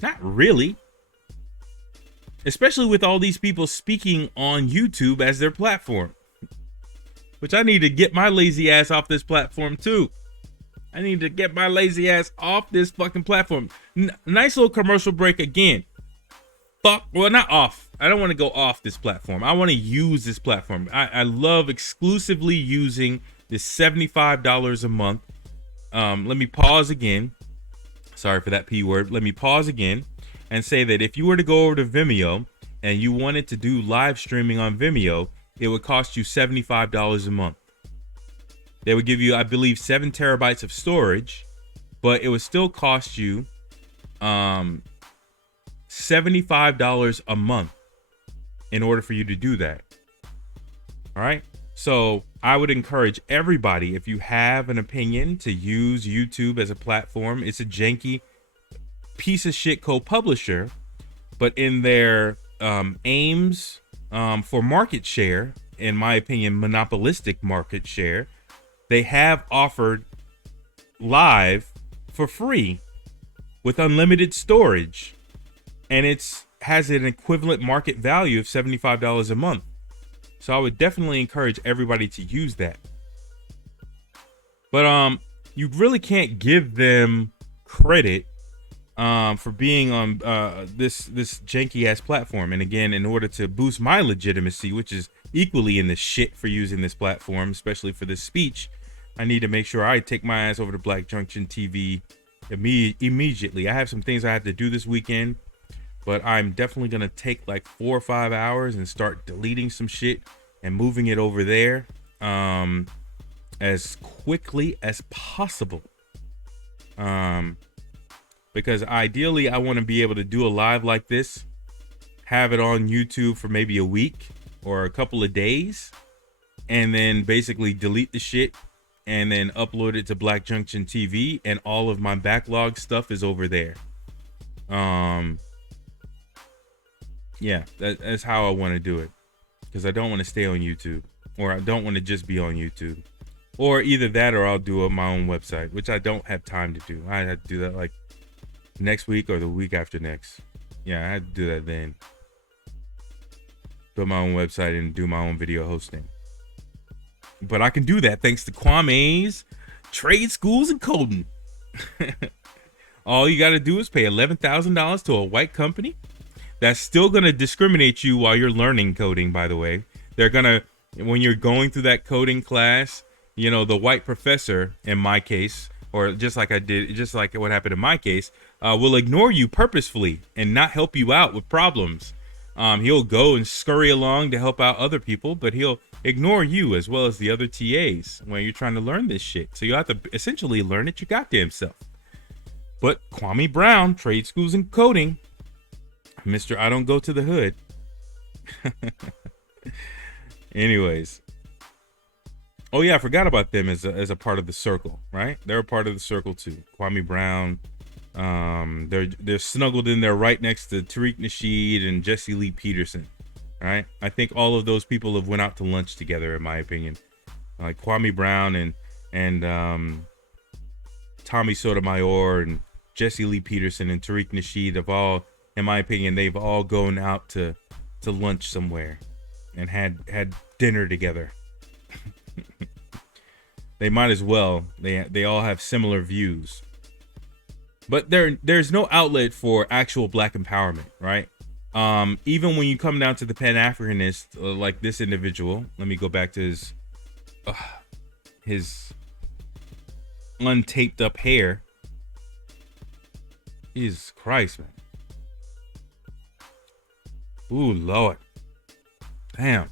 Not really. Especially with all these people speaking on YouTube as their platform. Which I need to get my lazy ass off this platform too. I need to get my lazy ass off this fucking platform. Nice little commercial break again. Well, not off. I don't want to go off this platform. I want to use this platform. I love exclusively using this $75 a month. Let me pause again. Sorry for that P word. Let me pause again and say that if you were to go over to Vimeo and you wanted to do live streaming on Vimeo, it would cost you $75 a month. They would give you, I believe, 7 terabytes of storage, but it would still cost you $75 a month in order for you to do that. All right. So I would encourage everybody, if you have an opinion, to use YouTube as a platform. It's a janky piece of shit co-publisher, but in their aims for market share, in my opinion, monopolistic market share, they have offered live for free with unlimited storage, and it's has an equivalent market value of $75 a month. So I would definitely encourage everybody to use that. But you really can't give them credit for being on this janky ass platform. And again, in order to boost my legitimacy, which is equally in the shit for using this platform, especially for this speech, I need to make sure I take my ass over to Black Junction TV immediately. I have some things I have to do this weekend, but I'm definitely going to take like 4 or 5 hours and start deleting some shit and moving it over there as quickly as possible. Because ideally I want to be able to do a live like this, have it on YouTube for maybe a week or a couple of days, and then basically delete the shit and then upload it to Black Junction TV, and all of my backlog stuff is over there. Yeah, that's how I want to do it, because I don't want to stay on YouTube, or I don't want to just be on YouTube, or either that or I'll do my own website, which I don't have time to do. I had to do that like next week or the week after next. Yeah, I had to do that then. Build my own website and do my own video hosting. But I can do that thanks to Kwame's Trade Schools and Coding. All you got to do is pay $11,000 to a white company. That's still going to discriminate you while you're learning coding, by the way. They're going to, when you're going through that coding class, you know, the white professor, in my case, or just like what happened in my case, will ignore you purposefully and not help you out with problems. He'll go and scurry along to help out other people, but he'll ignore you as well as the other TAs when you're trying to learn this shit. So you have to essentially learn it your goddamn self. But Kwame Brown, Trade Schools and Coding, Mr. I don't go to the hood. Anyways. Oh yeah, I forgot about them as a part of the circle, right? They're a part of the circle too. Kwame Brown, They're snuggled in there right next to Tariq Nasheed and Jesse Lee Peterson. All right, I think all of those people have went out to lunch together, in my opinion. Like Kwame Brown and Tommy Sotomayor and Jesse Lee Peterson and Tariq Nasheed have all, in my opinion, they've all gone out to lunch somewhere and had dinner together. They might as well. They all have similar views. But there's no outlet for actual black empowerment, right? Even when you come down to the Pan-Africanist, like this individual, let me go back to his untaped up hair. Jesus Christ, man. Ooh, Lord. Damn.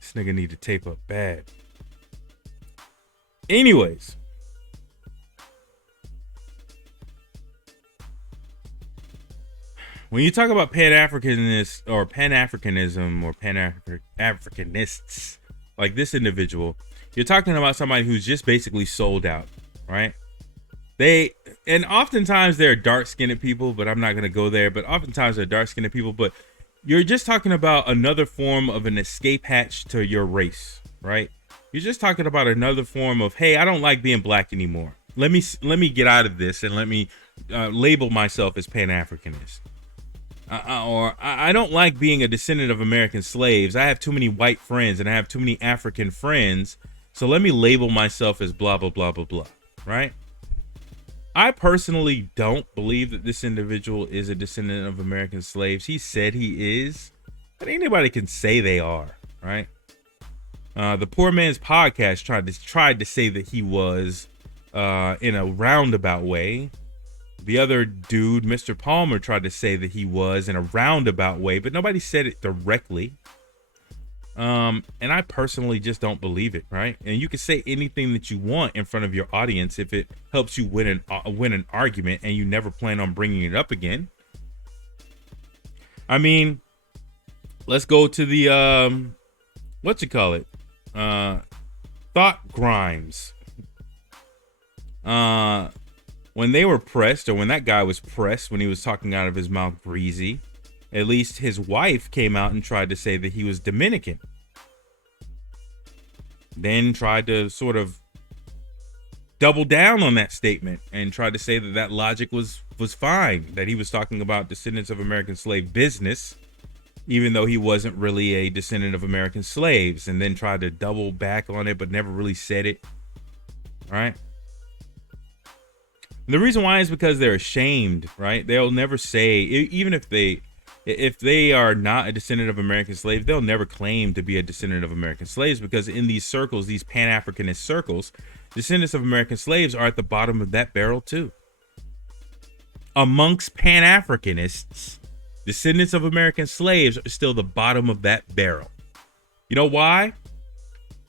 This nigga need to tape up bad. Anyways. When you talk about Pan-Africanist or Pan-Africanism or Pan-Africanists like this individual, you're talking about somebody who's just basically sold out, right? And oftentimes they're dark-skinned people, but I'm not going to go there. But oftentimes they're dark-skinned people, but you're just talking about another form of an escape hatch to your race, right? You're just talking about another form of, hey, I don't like being black anymore. Let me get out of this and let me label myself as Pan-Africanist. Or I don't like being a descendant of American slaves. I have too many white friends and I have too many African friends. So let me label myself as blah, blah, blah, blah, blah, right? I personally don't believe that this individual is a descendant of American slaves. He said he is, but anybody can say they are, right? The Poor Man's Podcast tried to say that he was in a roundabout way. The other dude, Mr. Palmer, tried to say that he was in a roundabout way, but nobody said it directly. And I personally just don't believe it, right? And you can say anything that you want in front of your audience if it helps you win an argument and you never plan on bringing it up again. I mean, let's go to the Thought Grimes. When they were pressed, or when that guy was pressed, when he was talking out of his mouth breezy, at least his wife came out and tried to say that he was Dominican. Then tried to sort of double down on that statement and tried to say that logic was fine, that he was talking about descendants of American slave business, even though he wasn't really a descendant of American slaves, and then tried to double back on it, but never really said it. All right. And the reason why is because they're ashamed, right? They'll never say, even if they are not a descendant of American slaves, they'll never claim to be a descendant of American slaves, because in these circles, these Pan-Africanist circles, descendants of American slaves are at the bottom of that barrel too. Amongst Pan-Africanists, descendants of American slaves are still the bottom of that barrel. You know why?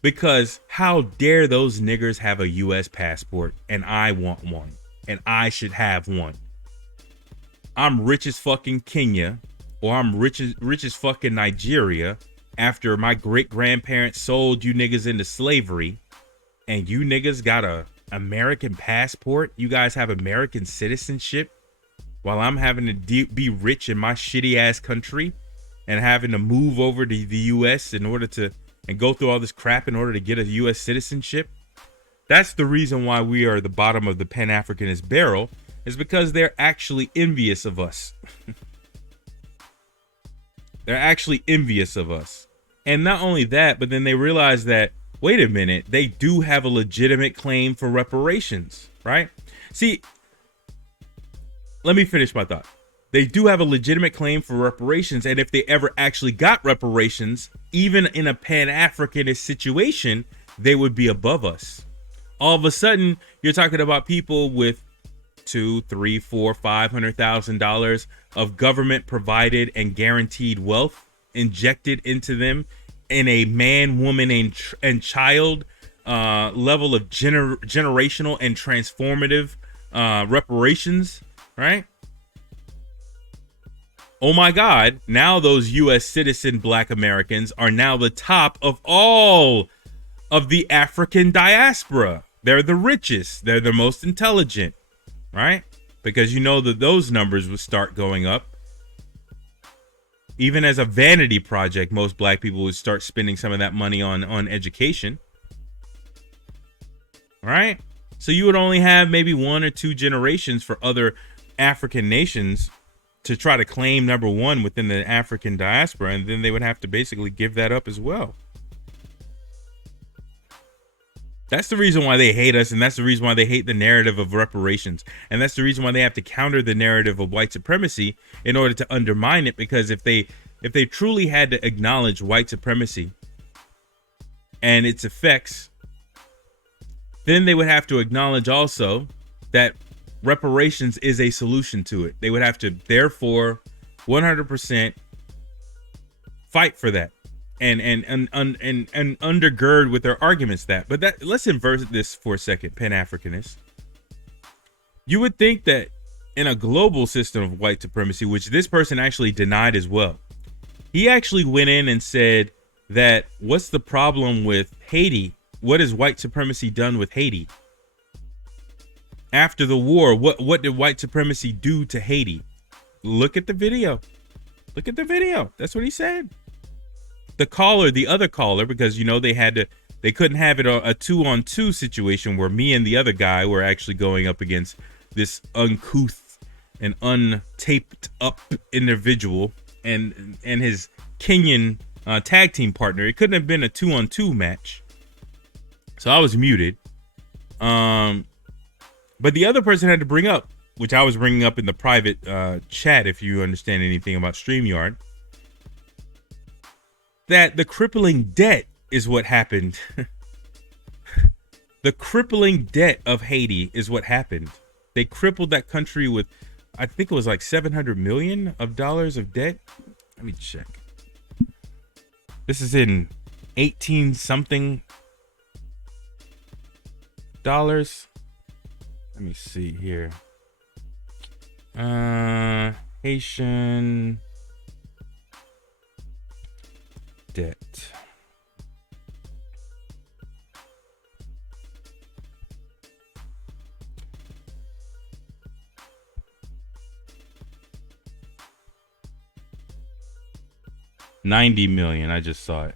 Because how dare those niggers have a U.S. passport and I want one and I should have one. I'm rich as fucking Kenya, or I'm rich as fucking Nigeria after my great grandparents sold you niggas into slavery, and you niggas got a American passport. You guys have American citizenship, while I'm having to be rich in my shitty ass country and having to move over to the U.S. in order to and go through all this crap in order to get a U.S. citizenship. That's the reason why we are the bottom of the Pan-Africanist barrel, is because they're actually envious of us. They're actually envious of us. And not only that, but then they realize that, wait a minute, they do have a legitimate claim for reparations, right? See, let me finish my thought. They do have a legitimate claim for reparations, and if they ever actually got reparations, even in a Pan-Africanist situation, they would be above us. All of a sudden, you're talking about people with $200,000, $300,000, $400,000, $500,000 of government provided and guaranteed wealth injected into them in a man, woman, and child level of generational and transformative reparations, right? Oh my God, now those U.S. citizen Black Americans are now the top of all of the African diaspora. They're the richest. They're the most intelligent. right? Because you know that those numbers would start going up. Even as a vanity project, most black people would start spending some of that money on education. Right? So you would only have maybe 1 or 2 generations for other African nations to try to claim number one within the African diaspora, and then they would have to basically give that up as well. That's the reason why they hate us, and that's the reason why they hate the narrative of reparations. And that's the reason why they have to counter the narrative of white supremacy in order to undermine it, because if they truly had to acknowledge white supremacy and its effects, then they would have to acknowledge also that reparations is a solution to it. They would have to, therefore, 100% fight for that. And undergird with their arguments that. But that, let's invert this for a second, Pan-Africanists. You would think that in a global system of white supremacy, which this person actually denied as well, he actually went in and said that what's the problem with Haiti? What has white supremacy done with Haiti? After the war, what did white supremacy do to Haiti? Look at the video. Look at the video. That's what he said. The other caller, because, you know, they couldn't have it a 2-on-2 situation where me and the other guy were actually going up against this uncouth and untaped up individual and his Kenyan tag team partner. It couldn't have been a 2-on-2 match. So I was muted. But the other person had to bring up, which I was bringing up in the private chat, if you understand anything about StreamYard, that the crippling debt is what happened. The crippling debt of Haiti is what happened. They crippled that country with, I think it was like $700 million of debt. Let me check. This is in 18 something dollars. Let me see here. Haitian debt. $90 million. I just saw it.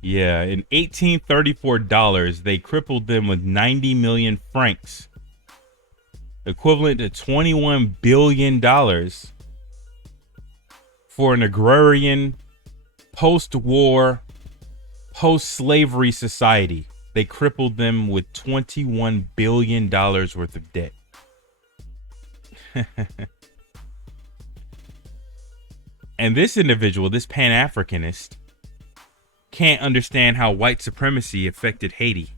Yeah, in $1834, they crippled them with 90 million francs, equivalent to $21 billion for an agrarian, post-war, post-slavery society. They crippled them with $21 billion worth of debt. And this individual, this Pan-Africanist, can't understand how white supremacy affected Haiti.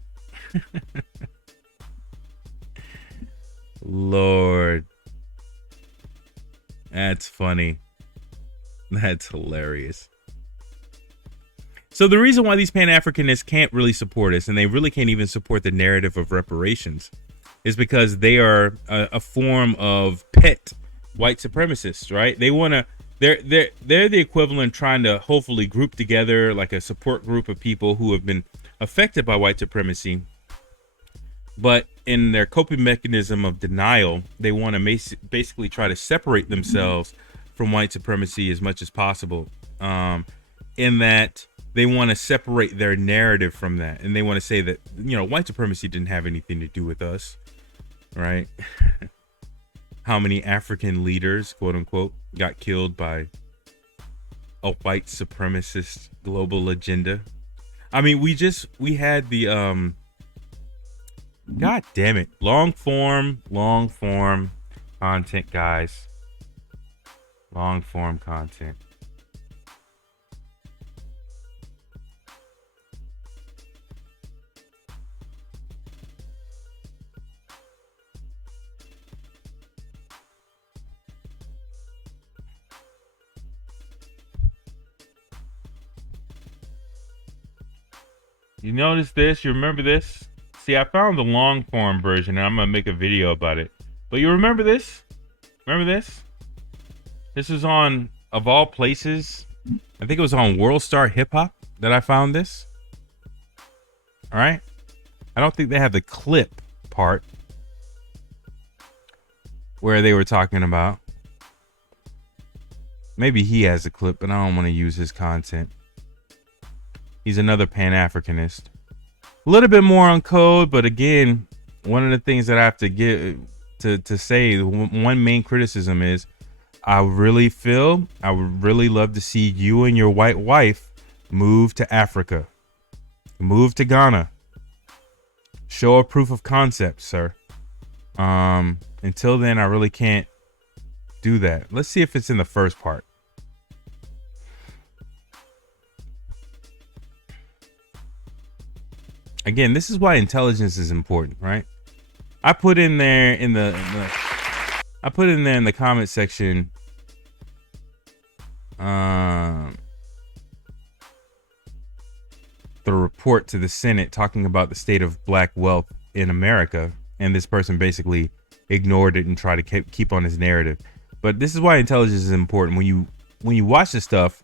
Lord. That's funny. That's hilarious. So the reason why these Pan-Africanists can't really support us, and they really can't even support the narrative of reparations, is because they are a form of pet white supremacists, right? They want to, they're the equivalent trying to hopefully group together like a support group of people who have been affected by white supremacy, but in their coping mechanism of denial, they want to basically try to separate themselves from white supremacy as much as possible. In that they want to separate their narrative from that, and they want to say that, you know, white supremacy didn't have anything to do with us, right? How many African leaders, quote unquote, got killed by a white supremacist global agenda? I mean, we had the God damn it, long form content, guys. Long form content. You notice this? You remember this? See, I found the long form version, and I'm going to make a video about it. But you remember this? Remember this? This is on, of all places, I think it was on World Star Hip Hop. that I found this. All right. I don't think they have the clip part where they were talking about. Maybe he has a clip, but I don't want to use his content. He's another Pan-Africanist. A little bit more on code, but again, one of the things that I have to get to say, one main criticism is, I really feel I would really love to see you and your white wife move to Africa, move to Ghana, show a proof of concept, sir. Until then, I really can't do that. Let's see if it's in the first part. Again, this is why intelligence is important, right? I put in there in the comment section the report to the Senate talking about the state of black wealth in America, and this person basically ignored it and tried to keep on his narrative. But this is why intelligence is important. When you watch this stuff,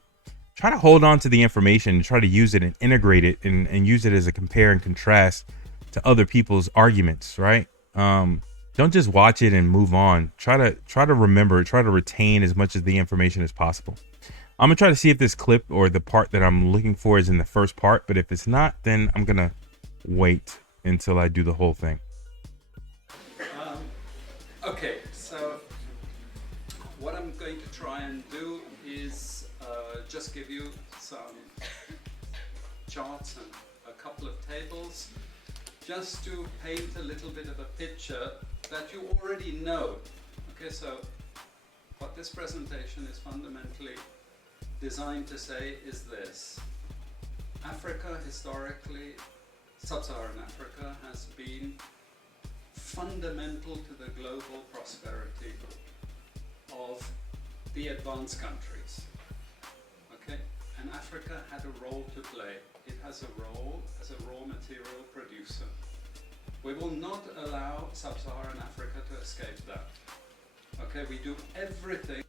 try to hold on to the information and try to use it and integrate it and use it as a compare and contrast to other people's arguments, right? Don't just watch it and move on. Try to remember, try to retain as much of the information as possible. I'm gonna try to see if this clip or the part that I'm looking for is in the first part, but if it's not, then I'm gonna wait until I do the whole thing. Okay, so what I'm going to try and do is just give you some charts and a couple of tables just to paint a little bit of a picture that you already know. Okay, so what this presentation is fundamentally designed to say is this: Africa historically, sub-Saharan Africa, has been fundamental to the global prosperity of the advanced countries. Okay, and Africa had a role to play. It has a role as a raw material producer. We will not allow sub-Saharan Africa to escape that. Okay, we do everything.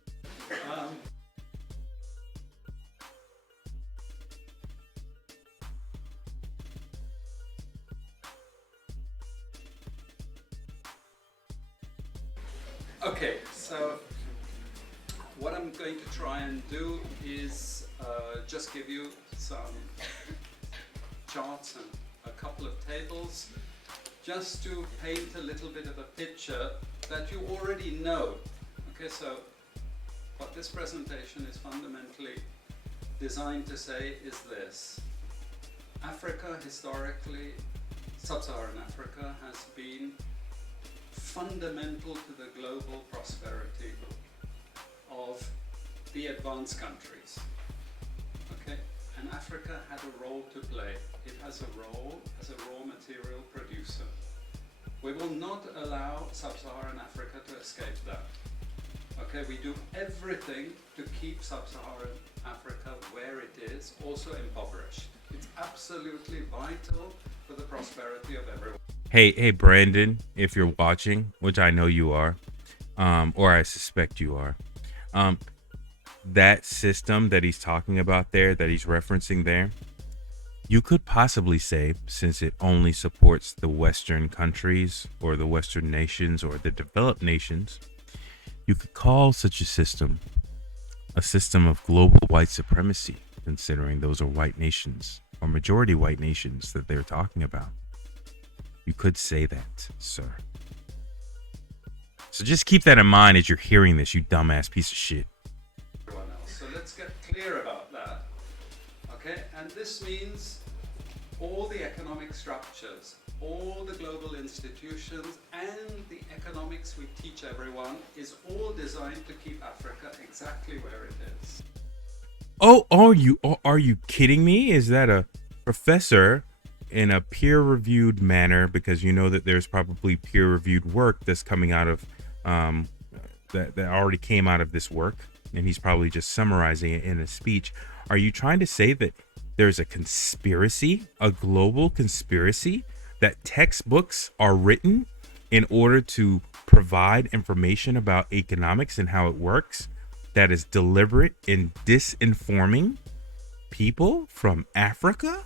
Okay, so what I'm going to try and do is just give you some charts and a couple of tables just to paint a little bit of a picture that you already know. Okay, so what this presentation is fundamentally designed to say is this: Africa historically, sub-Saharan Africa, has been fundamental to the global prosperity of the advanced countries. Okay, and Africa had a role to play. It has a role as a raw material producer. We will not allow sub-Saharan Africa to escape that. Okay, we do everything to keep sub-Saharan Africa where it is, also impoverished. It's absolutely vital for the prosperity of everyone. Hey, Brandon, if you're watching, which I know you are, or I suspect you are, that system that he's talking about there, that he's referencing there, you could possibly say, since it only supports the Western countries or the Western nations or the developed nations, you could call such a system of global white supremacy, considering those are white nations or majority white nations that they're talking about. You could say that, sir. So just keep that in mind as you're hearing this, you dumbass piece of shit. So let's get clear about that. Okay, and this means all the economic structures, all the global institutions, and the economics we teach everyone is all designed to keep Africa exactly where it is. Oh, are you kidding me? Is that a professor in a peer-reviewed manner, because you know that there's probably peer-reviewed work that's coming out of that already came out of this work, and he's probably just summarizing it in a speech. Are you trying to say that there's a conspiracy, a global conspiracy, that textbooks are written in order to provide information about economics and how it works, that is deliberate in disinforming people from Africa?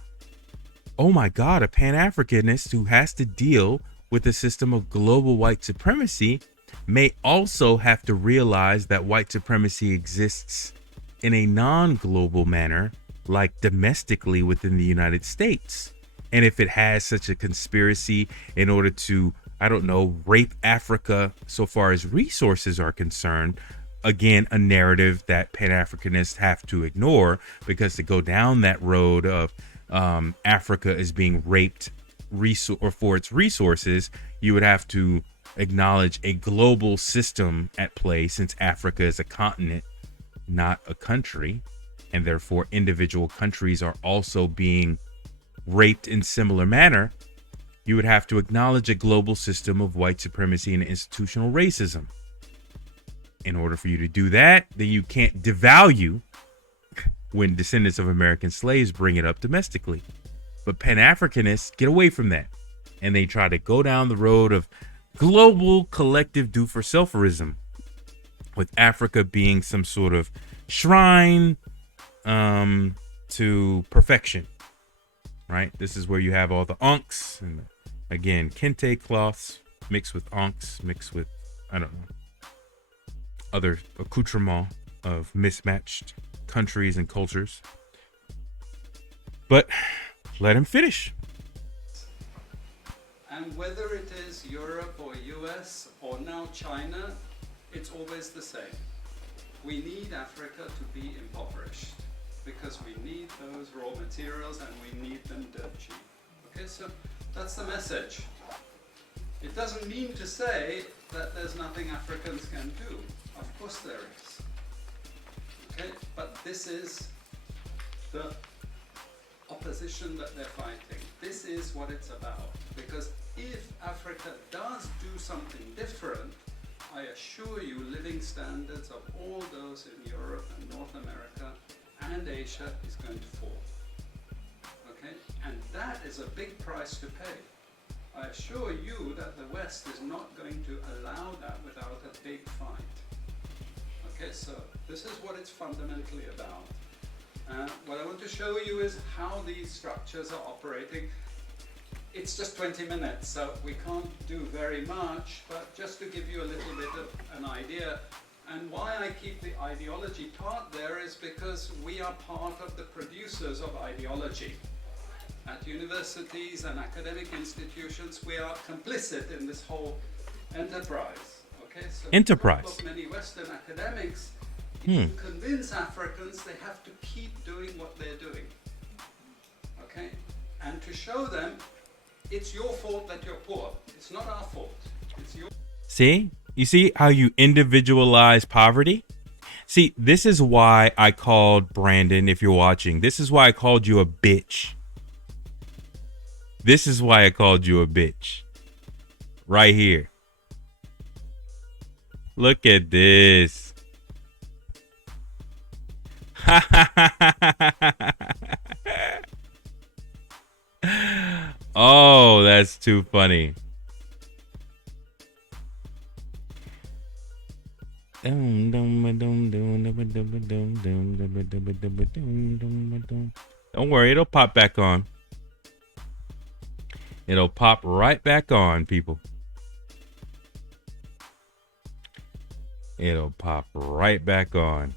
Oh my God, a Pan-Africanist who has to deal with a system of global white supremacy may also have to realize that white supremacy exists in a non-global manner, like domestically within the United States. And if it has such a conspiracy in order to, I don't know, rape Africa so far as resources are concerned, again, a narrative that Pan-Africanists have to ignore, because to go down that road of Africa is being raped or for its resources, you would have to acknowledge a global system at play, since Africa is a continent, not a country, and therefore individual countries are also being raped in similar manner. You would have to acknowledge a global system of white supremacy and institutional racism. In order for you to do that, then you can't devalue when descendants of American slaves bring it up domestically. But Pan-Africanists get away from that, and they try to go down the road of global collective do-for-selferism, with Africa being some sort of shrine to perfection, right? This is where you have all the ankhs and, again, kente cloths mixed with ankhs, mixed with, I don't know, other accoutrements of mismatched countries and cultures. But let him finish. And whether it is Europe or US or now China, it's always the same. We need Africa to be impoverished because we need those raw materials and we need them dirt cheap. Okay, so that's the message. It doesn't mean to say that there's nothing Africans can do. Of course there is. Okay, but this is the opposition that they're fighting. This is what it's about. Because if Africa does do something different, I assure you living standards of all those in Europe and North America and Asia is going to fall. Okay? And that is a big price to pay. I assure you that the West is not going to allow that without a big fight. Okay, so this is what it's fundamentally about. What I want to show you is how these structures are operating. It's just 20 minutes, so we can't do very much, but just to give you a little bit of an idea. And why I keep the ideology part there is because we are part of the producers of ideology. At universities and academic institutions, we are complicit in this whole enterprise. Okay, so enterprise. Many Western academics, to convince Africans, they have to keep doing what they're doing. Okay, and to show them it's your fault that you're poor. It's not our fault. It's your. See? You see how you individualize poverty? See, this is why I called Brandon, if you're watching, this is why I called you a bitch. This is why I called you a bitch. Right here. Look at this. Oh, that's too funny. Don't worry, it'll pop back on. It'll pop right back on, people. It'll pop right back on.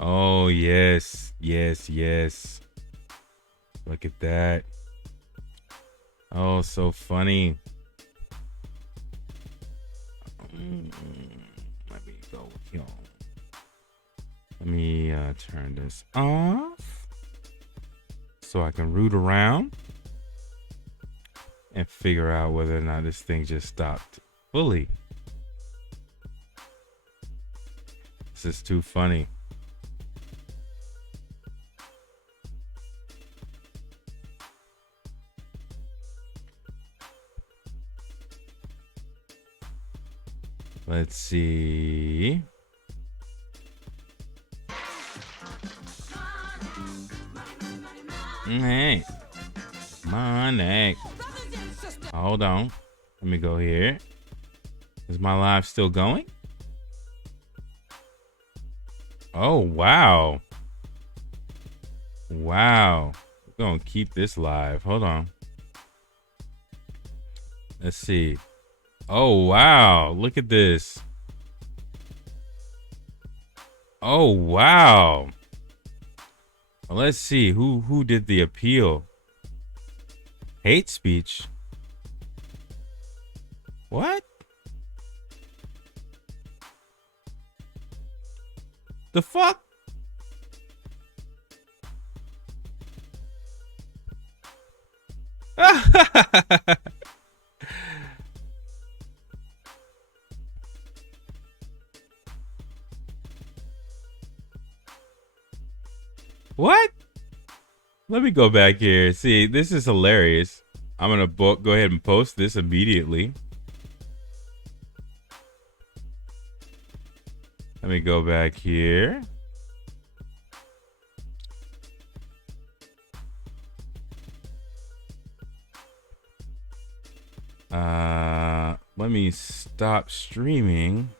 Oh, yes, yes, yes. Look at that. Oh, so funny. Let me go here. Let me turn this off so I can root around and figure out whether or not this thing just stopped fully. This is too funny. Let's see. Hey, money. Hold on. Let me go here. Is my live still going? Oh, wow. Wow. We're going to keep this live. Hold on. Let's see. Oh, wow. Look at this. Oh, wow. Well, let's see who did the appeal. Hate speech. What? The fuck? What? Let me go back here. See, this is hilarious. I'm gonna go ahead and post this immediately. Let me go back here. Let me stop streaming.